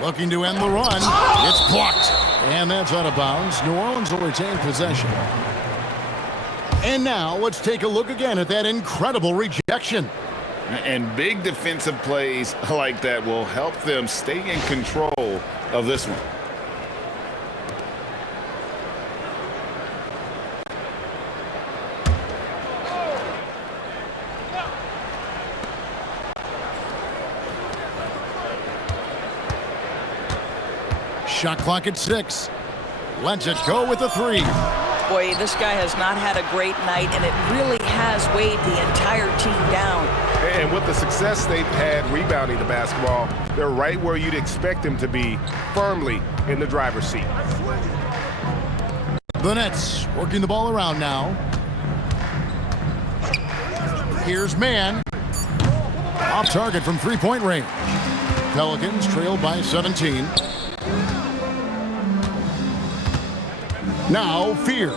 Looking to end the run. It's blocked. And that's out of bounds. New Orleans will retain possession. And now let's take a look again at that incredible rejection. And big defensive plays like that will help them stay in control of this one. Shot clock at 6. Lets it go with a 3. Boy, this guy has not had a great night, and it really has weighed the entire team down. And with the success they've had rebounding the basketball, they're right where you'd expect them to be, firmly in the driver's seat. The Nets working the ball around now. Here's Man. Off target from 3-point range. Pelicans trail by 17. Now Fears.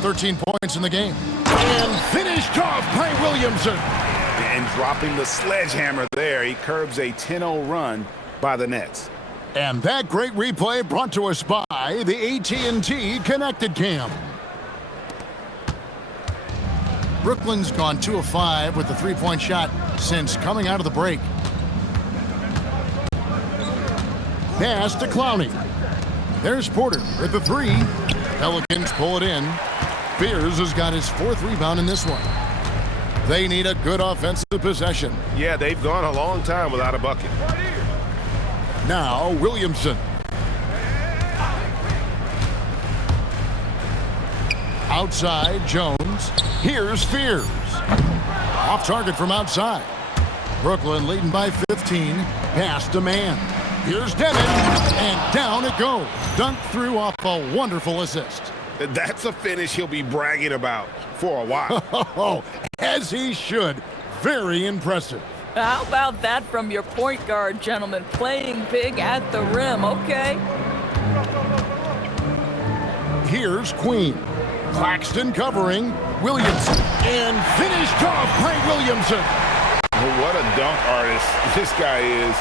13 points in the game. And finished off by Williamson. And dropping the sledgehammer there, he curbs a 10-0 run by the Nets. And that great replay brought to us by the AT&T Connected Cam. Brooklyn's gone 2 of 5 with the 3-point shot since coming out of the break. Pass to Clowney. There's Porter with the 3. Pelicans pull it in. Fears has got his 4th rebound in this one. They need a good offensive possession. Yeah, they've gone a long time without a bucket. Now Williamson. Outside, Jones. Here's Fears. Off target from outside. Brooklyn leading by 15. Pass to Man. Here's Demon, and down it goes. Dunked through off a wonderful assist. That's a finish he'll be bragging about for a while. Oh, as he should. Very impressive. How about that from your point guard, gentlemen? Playing big at the rim, okay? Here's Queen. Claxton covering. Williamson. And finished off by Williamson. Well, what a dunk artist this guy is.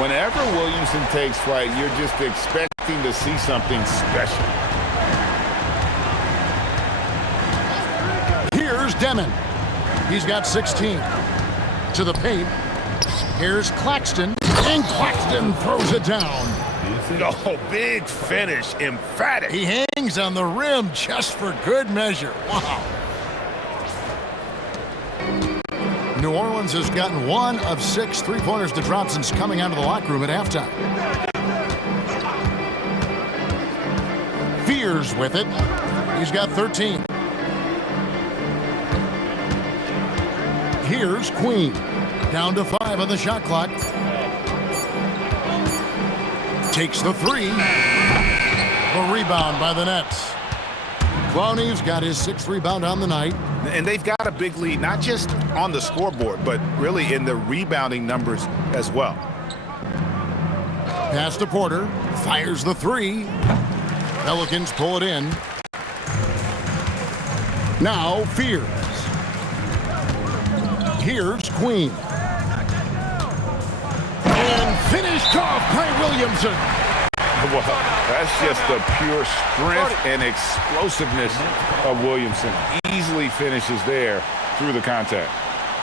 Whenever Williamson takes flight, you're just expecting to see something special. Here's Demon. He's got 16. To the paint. Here's Claxton. And Claxton throws it down. Oh, big finish. Emphatic. He hangs on the rim just for good measure. Wow. New Orleans has gotten 1 of 6 three-pointers to drop since coming out of the locker room at halftime. Fears with it. He's got 13. Here's Queen. Down to 5 on the shot clock. Takes the 3. A rebound by the Nets. Clowney's got his 6th rebound on the night. And they've got a big lead, not just on the scoreboard, but really in the rebounding numbers as well. Pass to Porter. Fires the 3. Pelicans pull it in. Now Fears. Here's Queen. And finished off by Williamson. Well, that's just the pure strength and explosiveness of Williamson. Easily finishes there through the contact.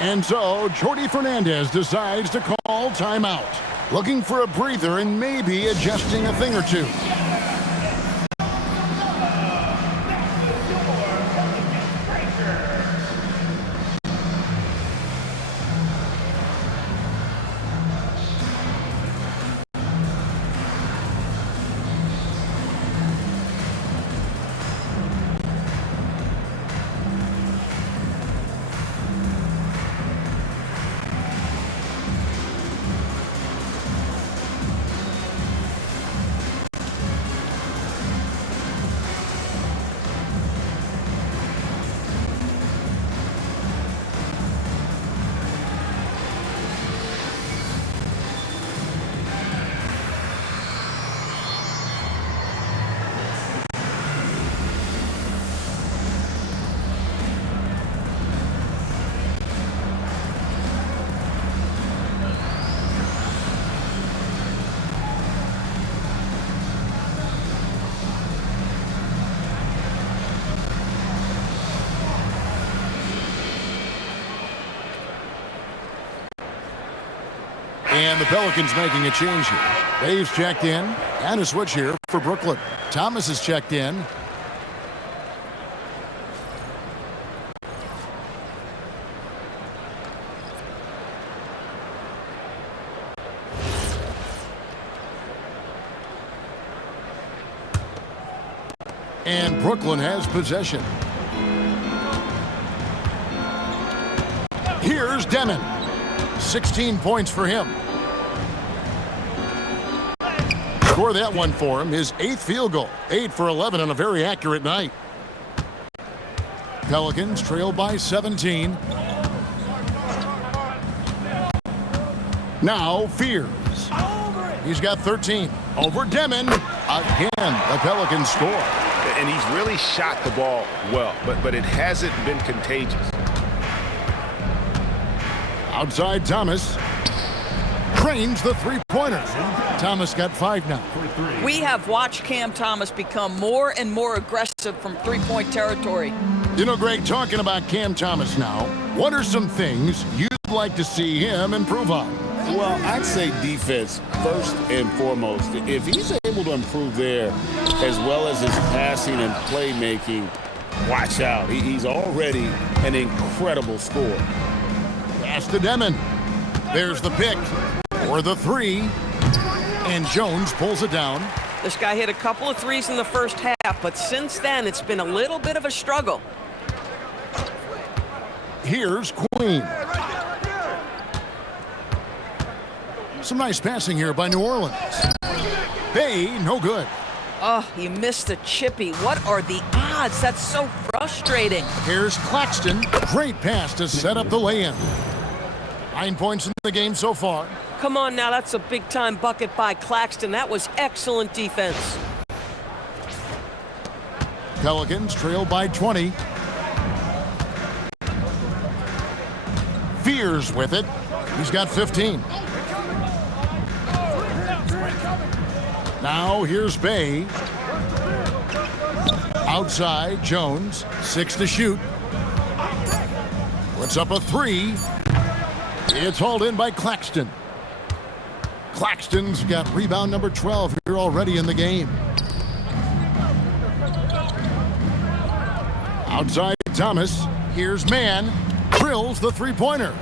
And so Jordi Fernandez decides to call timeout. Looking for a breather and maybe adjusting a thing or two. And the Pelicans making a change here. Dave's checked in, and a switch here for Brooklyn. Thomas is checked in. And Brooklyn has possession. Here's Demon. 16 points for him. Score that one for him. His 8th field goal. 8 for 11 on a very accurate night. Pelicans trail by 17. Now Fears. He's got 13. Over Demon. Again, the Pelicans score. And he's really shot the ball well, but it hasn't been contagious. Outside Thomas. Trains the three-pointer. Thomas got 5 now. We have watched Cam Thomas become more and more aggressive from three-point territory. You know, Greg, talking about Cam Thomas now, what are some things you'd like to see him improve on? Well, I'd say defense first and foremost. If he's able to improve there, as well as his passing and playmaking, watch out. He's already an incredible scorer. Pass to Demon. There's the pick for the 3. And Jones pulls it down. This guy hit a couple of threes in the first half, but since then it's been a little bit of a struggle. Here's Queen. Some nice passing here by New Orleans. Bay, no good. Oh, he missed the chippy. What are the odds? That's so frustrating. Here's Claxton. Great pass to set up the lay-in. 9 points in the game so far. Come on now, that's a big-time bucket by Claxton. That was excellent defense. Pelicans trail by 20. Fears with it. He's got 15. Now here's Bay. Outside, Jones. 6 to shoot. Puts up a 3. It's hauled in by Claxton. Claxton's got rebound number 12 here already in the game. Outside Thomas. Here's Mann. Drills the three-pointer.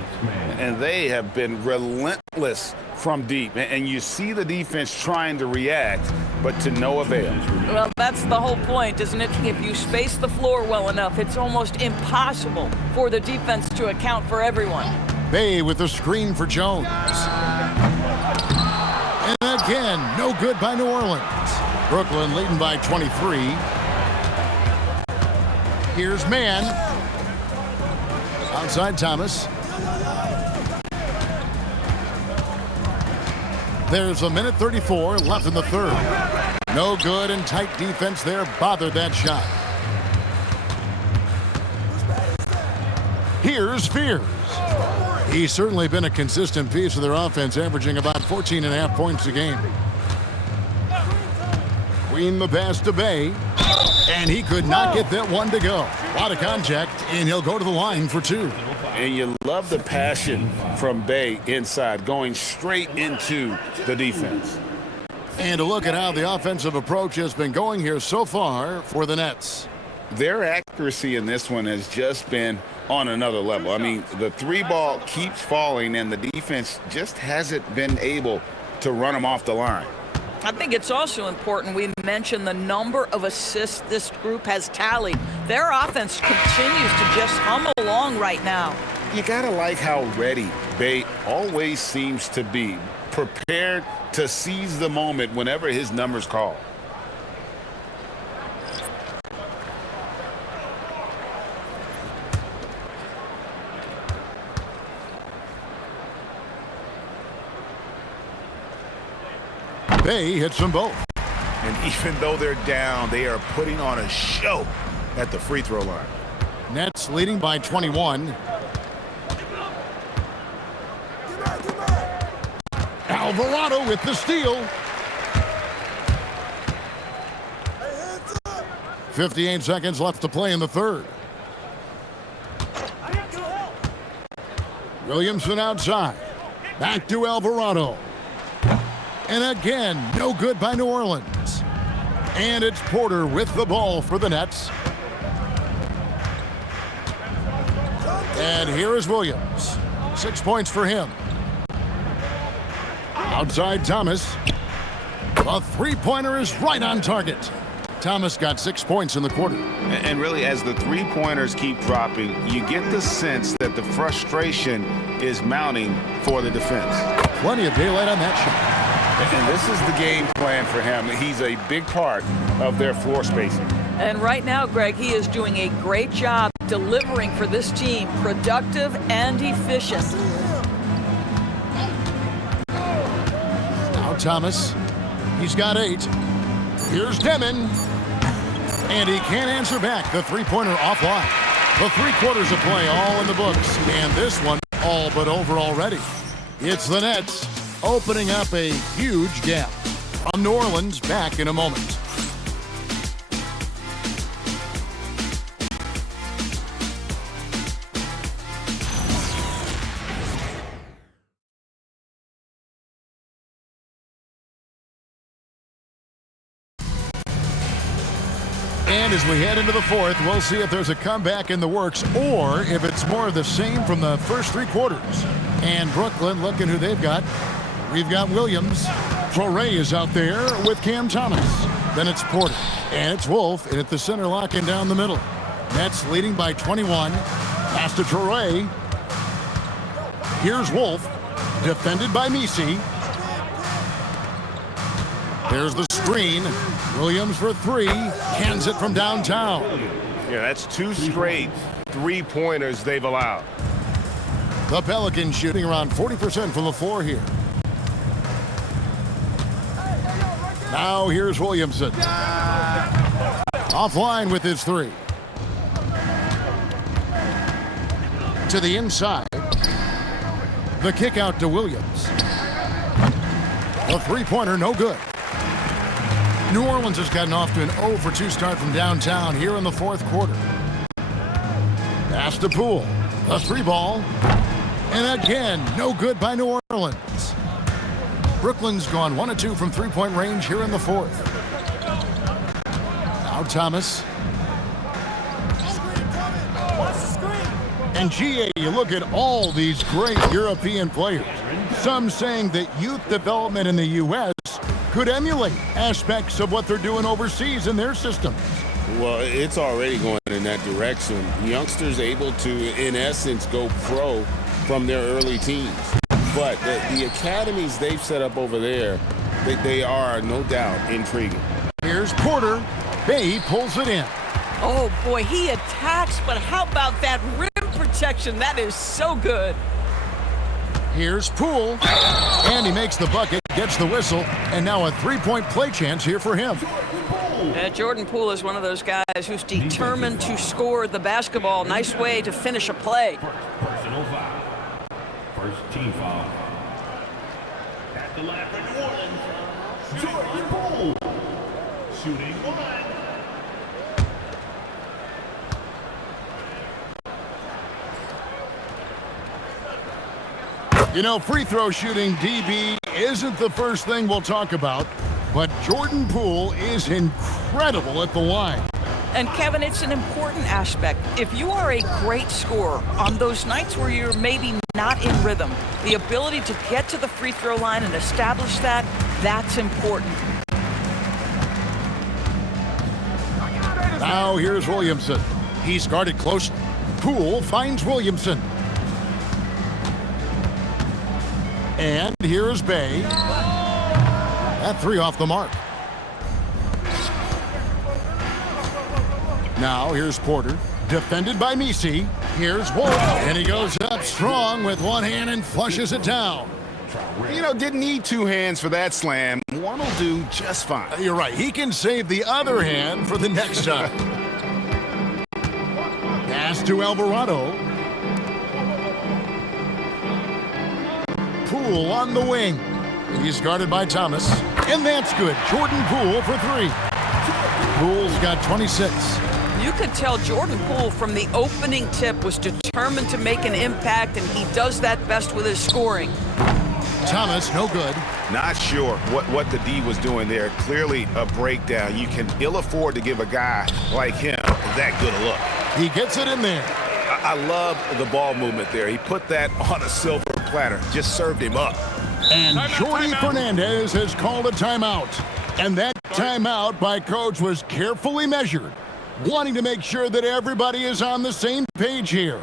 and they have been relentless from deep. And you see the defense trying to react, but to no avail. Well, that's the whole point, isn't it? If you space the floor well enough, it's almost impossible for the defense to account for everyone. Bay with the screen for Jones. And again, no good by New Orleans. Brooklyn leading by 23. Here's Mann. Outside Thomas. There's a minute 34 left in the third. No good, and tight defense there bothered that shot. Here's Fears. He's certainly been a consistent piece of their offense, averaging about 14.5 points a game. Queen the pass to Bay, and he could not get that one to go. A lot of contact, and he'll go to the line for two. And you love the passion from Bay inside, going straight into the defense. And to look at how the offensive approach has been going here so far for the Nets. Their accuracy in this one has just been on another level. I mean, the three ball keeps falling, and the defense just hasn't been able to run them off the line. I think it's also important we mention the number of assists this group has tallied. Their offense continues to just hum along right now. You gotta like how ready Bay always seems to be, prepared to seize the moment whenever his number's called. Bay hits them both. And even though they're down, they are putting on a show at the free throw line. Nets leading by 21. Alvarado with the steal. 58 seconds left to play in the third. Williamson outside. Back to Alvarado. And again, no good by New Orleans. And it's Porter with the ball for the Nets. And here is Williams. 6 points for him. Outside Thomas. A three-pointer is right on target. Thomas got 6 points in the quarter. And really, as the three-pointers keep dropping, you get the sense that the frustration is mounting for the defense. Plenty of daylight on that shot. And this is the game plan for him. He's a big part of their floor spacing. And right now, Greg, he is doing a great job delivering for this team, productive and efficient. Now Thomas, he's got 8. Here's Demon, and he can't answer back. The three-pointer offline. The 3 quarters of play all in the books, and this one all but over already. It's the Nets opening up a huge gap. From New Orleans, back in a moment. And as we head into the fourth, we'll see if there's a comeback in the works or if it's more of the same from the first 3 quarters. And Brooklyn, looking who they've got. We've got Williams. Torrey is out there with Cam Thomas. Then it's Porter. And it's Wolf, and at the center, locking down the middle. Nets leading by 21. Pass to Torrey. Here's Wolf. Defended by Misi. There's the screen. Williams for 3. Cans it from downtown. Yeah, that's 2 straight three-pointers they've allowed. The Pelicans shooting around 40% from the floor here. Now here's Williamson. Offline with his 3. To the inside. The kick out to Williams. The three-pointer, no good. New Orleans has gotten off to an 0 for 2 start from downtown here in the fourth quarter. Pass to Poole. The 3 ball. And again, no good by New Orleans. Brooklyn's gone 1 of 2 from three-point range here in the fourth. Now Thomas. And GA, you look at all these great European players. Some saying that youth development in the U.S. could emulate aspects of what they're doing overseas in their systems. Well, it's already going in that direction. Youngsters able to, in essence, go pro from their early teens. But the academies they've set up over there, they are, no doubt, intriguing. Here's Porter. Bay pulls it in. Oh, boy, he attacks, but how about that rim protection? That is so good. Here's Poole. And he makes the bucket, gets the whistle, and now a three-point play chance here for him. Jordan Poole is one of those guys who's determined to score the basketball. Nice way to finish a play. Personal foul. First team foul. At the line for New Orleans, Jordan Poole. Shooting one. You know, free throw shooting, DB, isn't the first thing we'll talk about, but Jordan Poole is incredible at the line. And Kevin, it's an important aspect. If you are a great scorer on those nights where you're maybe not in rhythm, the ability to get to the free throw line and establish that, that's important. Now here's Williamson. He's guarded close. Poole finds Williamson. And here's Bay. That three off the mark. Now here's Porter. Defended by Misi. Here's Wolf. And he goes up strong with one hand and flushes it down. You know, didn't need two hands for that slam. One will do just fine. You're right. He can save the other hand for the next time. Pass to Alvarado. Poole on the wing. He's guarded by Thomas. And that's good. Jordan Poole for three. Poole's got 26. You could tell Jordan Poole from the opening tip was determined to make an impact, and he does that best with his scoring. Thomas, no good. Not sure what the D was doing there. Clearly a breakdown. You can ill afford to give a guy like him that good a look. He gets it in there. I love the ball movement there. He put that on a silver platter, just served him up. And Jordi Fernandez has called a timeout. And that timeout by coach was carefully measured, wanting to make sure that everybody is on the same page here.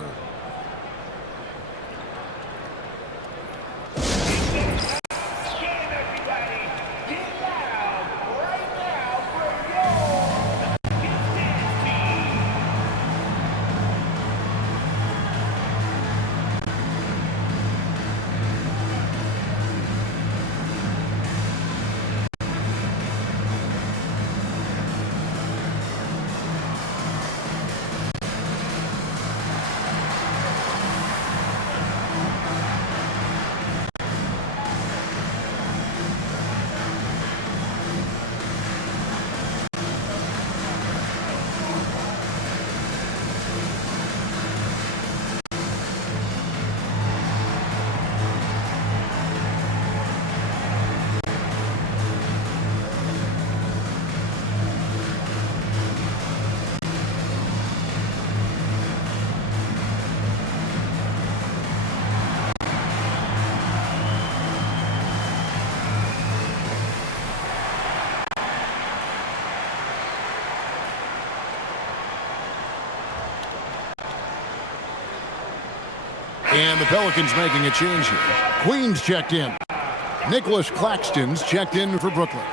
And the Pelicans making a change here. Queens checked in. Nicholas Claxton's checked in for Brooklyn.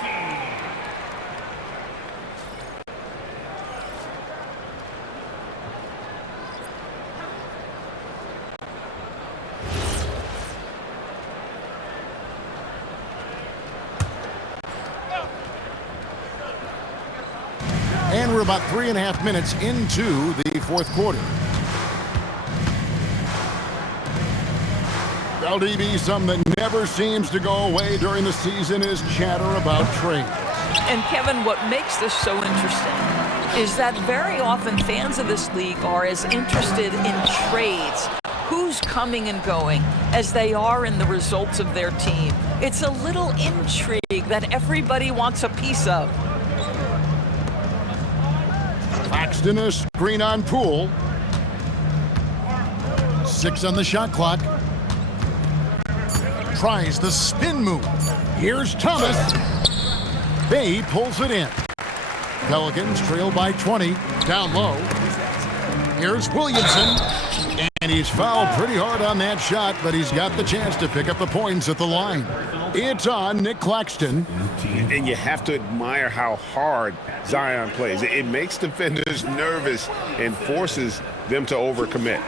And we're about 3.5 minutes into the fourth quarter. LDB, something that never seems to go away during the season is chatter about trades. And Kevin, what makes this so interesting is that very often fans of this league are as interested in trades, who's coming and going, as they are in the results of their team. It's a little intrigue that everybody wants a piece of. Claxton, a screen on Poole. 6 on the shot clock. Tries the spin move. Here's Thomas. Bay pulls it in. Pelicans trail by 20. Down low. Here's Williamson. And he's fouled pretty hard on that shot, but he's got the chance to pick up the points at the line. It's on Nick Claxton. And you have to admire how hard Zion plays. It makes defenders nervous and forces them to overcommit.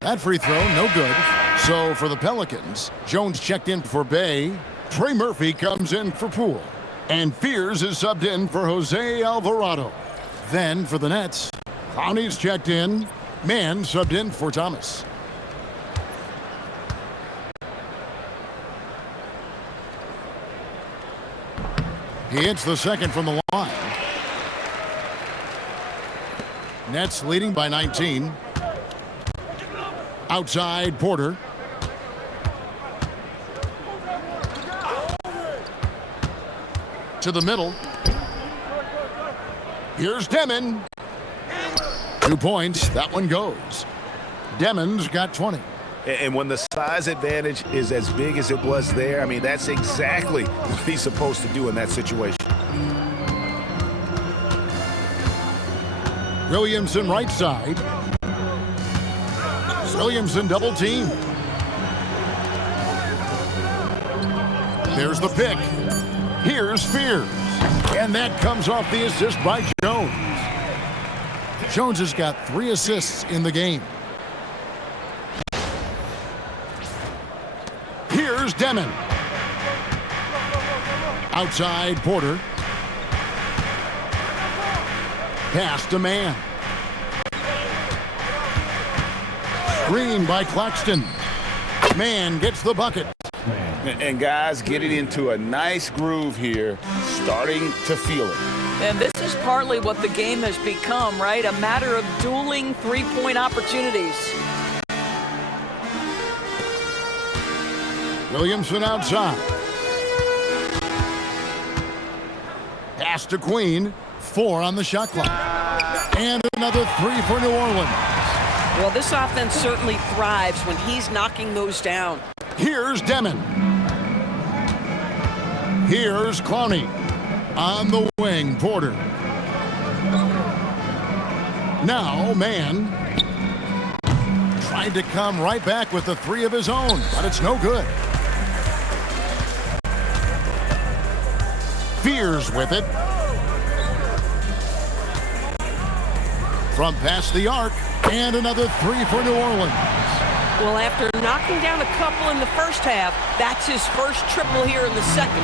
That free throw, no good. So for the Pelicans, Jones checked in for Bay. Trey Murphy comes in for Poole. And Fears is subbed in for Jose Alvarado. Then for the Nets, Clowney's checked in. Mann subbed in for Thomas. He hits the second from the line. Nets leading by 19. Outside Porter. To the middle. Here's Demon. 2 points. That one goes. Demon's got 20. And when the size advantage is as big as it was there, I mean, that's exactly what he's supposed to do in that situation. Williamson right side. Williamson double team. There's the pick. Here's Fears. And that comes off the assist by Jones. Jones has got 3 assists in the game. Here's Demon. Outside Porter. Pass to Mann. Screen by Claxton. Mann gets the bucket. And guys getting into a nice groove here, starting to feel it. And this is partly what the game has become, right? A matter of dueling three-point opportunities. Williamson outside. Pass to Queen. 4 on the shot clock. And another 3 for New Orleans. Well, this offense certainly thrives when he's knocking those down. Here's Demon. Here's Clowney. On the wing, Porter. Now, Mann. Tried to come right back with the 3 of his own, but it's no good. Fears with it. From past the arc, and another 3 for New Orleans. Well, after knocking down a couple in the first half, that's his first triple here in the second.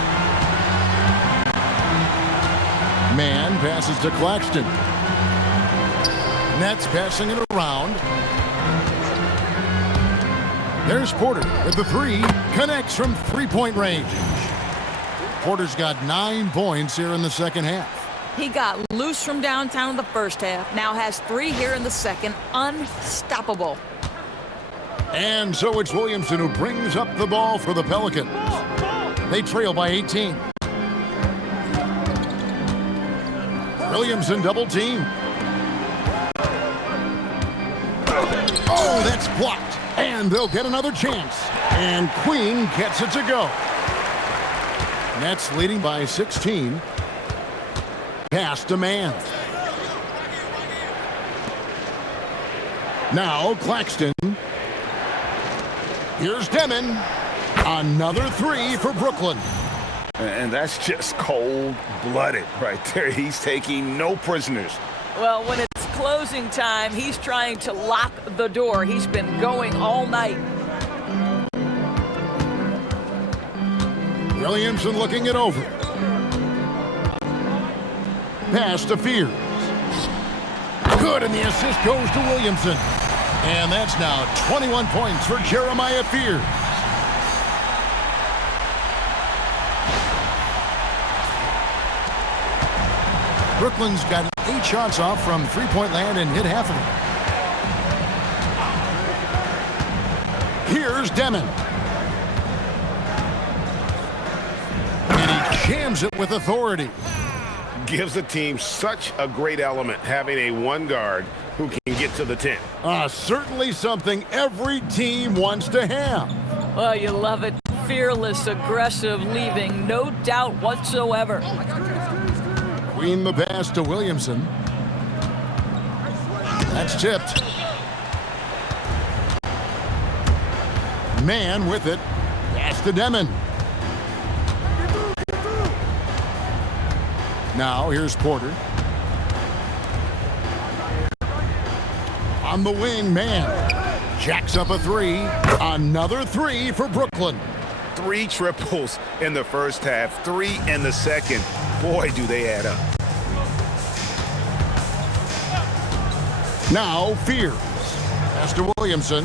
Mann passes to Claxton. Nets passing it around. There's Porter with the 3. Connects from 3-point range. Porter's got 9 points here in the second half. He got loose from downtown in the first half. Now has 3 here in the second. Unstoppable. And so it's Williamson who brings up the ball for the Pelicans. They trail by 18. Williamson double team. Oh, that's blocked. And they'll get another chance. And Queen gets it to go. Nets leading by 16. Pass to Mann. Now Claxton. Here's Demon. Another 3 for Brooklyn. And that's just cold-blooded right there. He's taking no prisoners. Well, when it's closing time, he's trying to lock the door. He's been going all night. Williamson looking it over. Pass to Fears. Good, and the assist goes to Williamson. And that's now 21 points for Jeremiah Fears. Brooklyn's got 8 shots off from 3-point land and hit half of them. Here's Demon. And he jams it with authority. Gives the team such a great element having a one guard who can get to the 10. Certainly something every team wants to have. Well, you love it. Fearless, aggressive, leaving no doubt whatsoever. Queen the pass to Williamson. That's tipped. Man with it. Pass to Demon. Now here's Porter. On the wing, Man. Jacks up a three. Another three for Brooklyn. 3 triples in the first half, 3 in the second. Boy, do they add up. Now Fears. Pass to Williamson.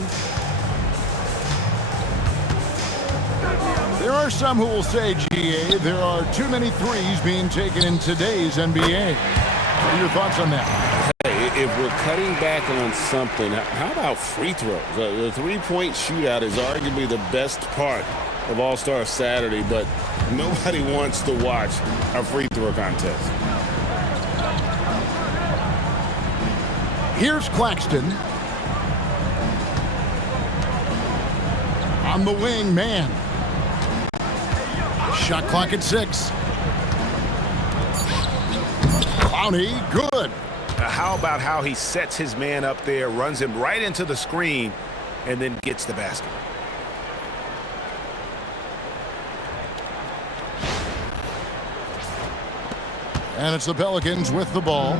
There are some who will say, GA, there are too many threes being taken in today's NBA. What are your thoughts on that? Hey, if we're cutting back on something, how about free throws? The three-point shootout is arguably the best part of All-Star Saturday, but nobody wants to watch a free throw contest. Here's Claxton. On the wing, Man. Shot clock at 6. Clowney, good. How about how he sets his man up there, runs him right into the screen, and then gets the basket. And it's the Pelicans with the ball.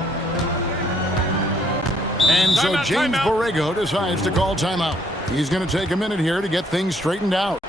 And so James Borrego decides to call timeout. He's going to take a minute here to get things straightened out.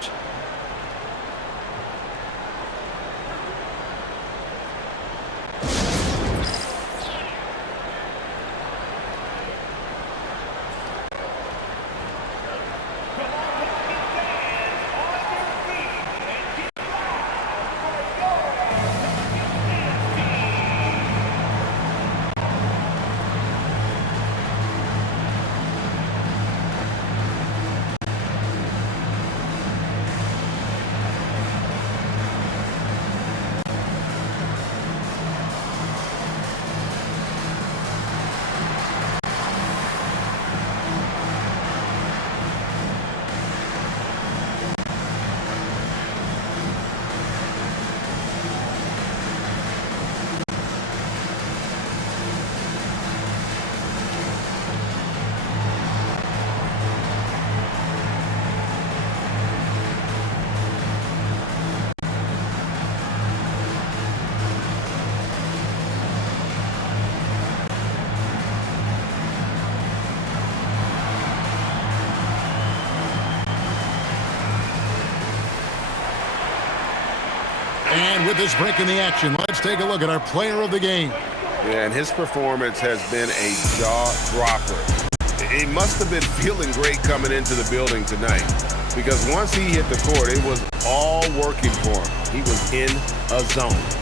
And with this break in the action, let's take a look at our player of the game. Yeah, and his performance has been a jaw-dropper. He must have been feeling great coming into the building tonight, because once he hit the court, it was all working for him. He was in a zone.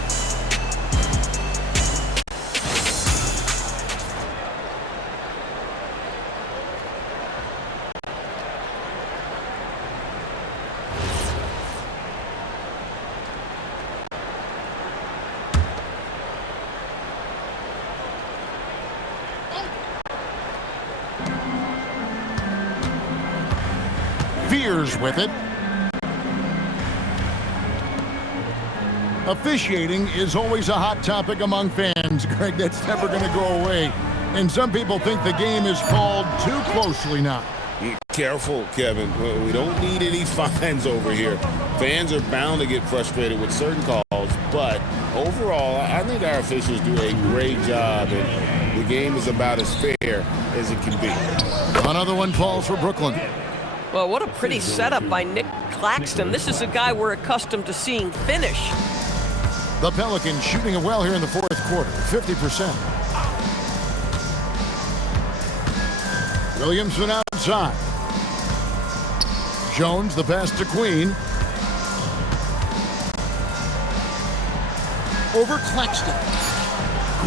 Fears with it. Officiating is always a hot topic among fans, Greg. That's never going to go away. And some people think the game is called too closely now. Careful, Kevin. We don't need any fines over here. Fans are bound to get frustrated with certain calls, but overall, I think our officials do a great job, and the game is about as fair as it can be. Another one falls for Brooklyn. Well, what a pretty setup by Nick Claxton. This is a guy we're accustomed to seeing finish. The Pelicans shooting it well here in the fourth quarter, 50%. Williamson outside. Jones, the pass to Queen. Over Claxton.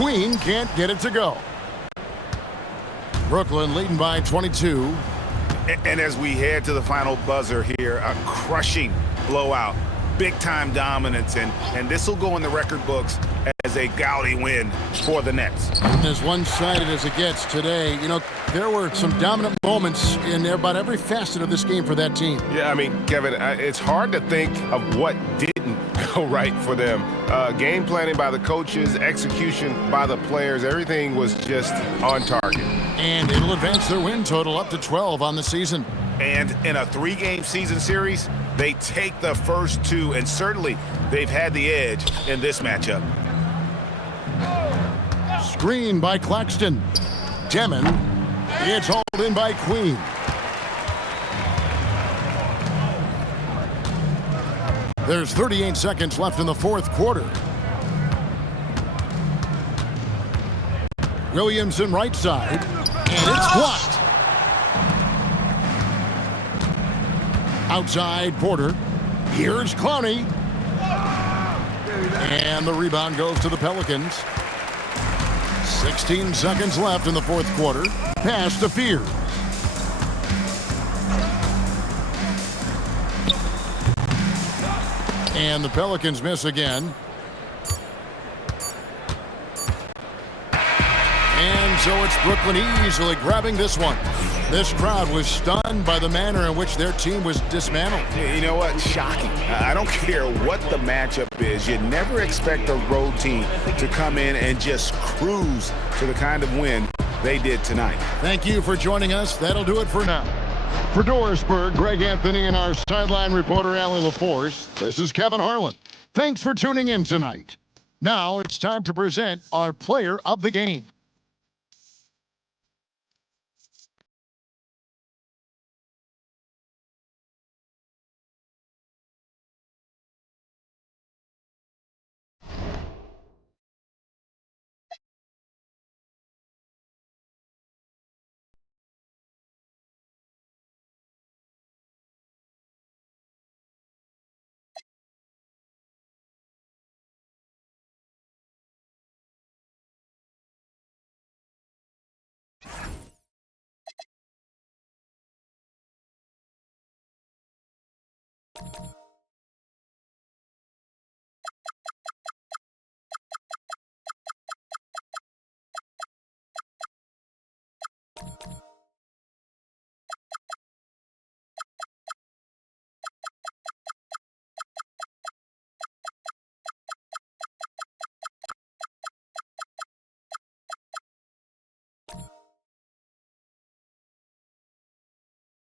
Queen can't get it to go. Brooklyn leading by 22. And as we head to the final buzzer here, a crushing blowout, big-time dominance, and this will go in the record books as a gaudy win for the Nets. As one-sided as it gets today, you know, there were some dominant moments in about every facet of this game for that team. Yeah, I mean, Kevin, it's hard to think of what didn't go right for them. Game planning by the coaches, execution by the players, everything was just on target. And it'll advance their win total up to 12 on the season. And in a 3-game season series, they take the first 2, and certainly they've had the edge in this matchup. Screen by Claxton. Demon. It's hauled in by Queen. There's 38 seconds left in the fourth quarter. Williamson right side, and it's blocked. Outside Porter. Here's Clowney. And the rebound goes to the Pelicans. 16 seconds left in the fourth quarter. Pass to Fear. And the Pelicans miss again. And so it's Brooklyn easily grabbing this one. This crowd was stunned by the manner in which their team was dismantled. You know what? Shocking. I don't care what the matchup is. You never expect a road team to come in and just cruise to the kind of win they did tonight. Thank you for joining us. That'll do it for now. For Dorisburg, Greg Anthony and our sideline reporter, Allie LaForce, this is Kevin Harlan. Thanks for tuning in tonight. Now it's time to present our player of the game.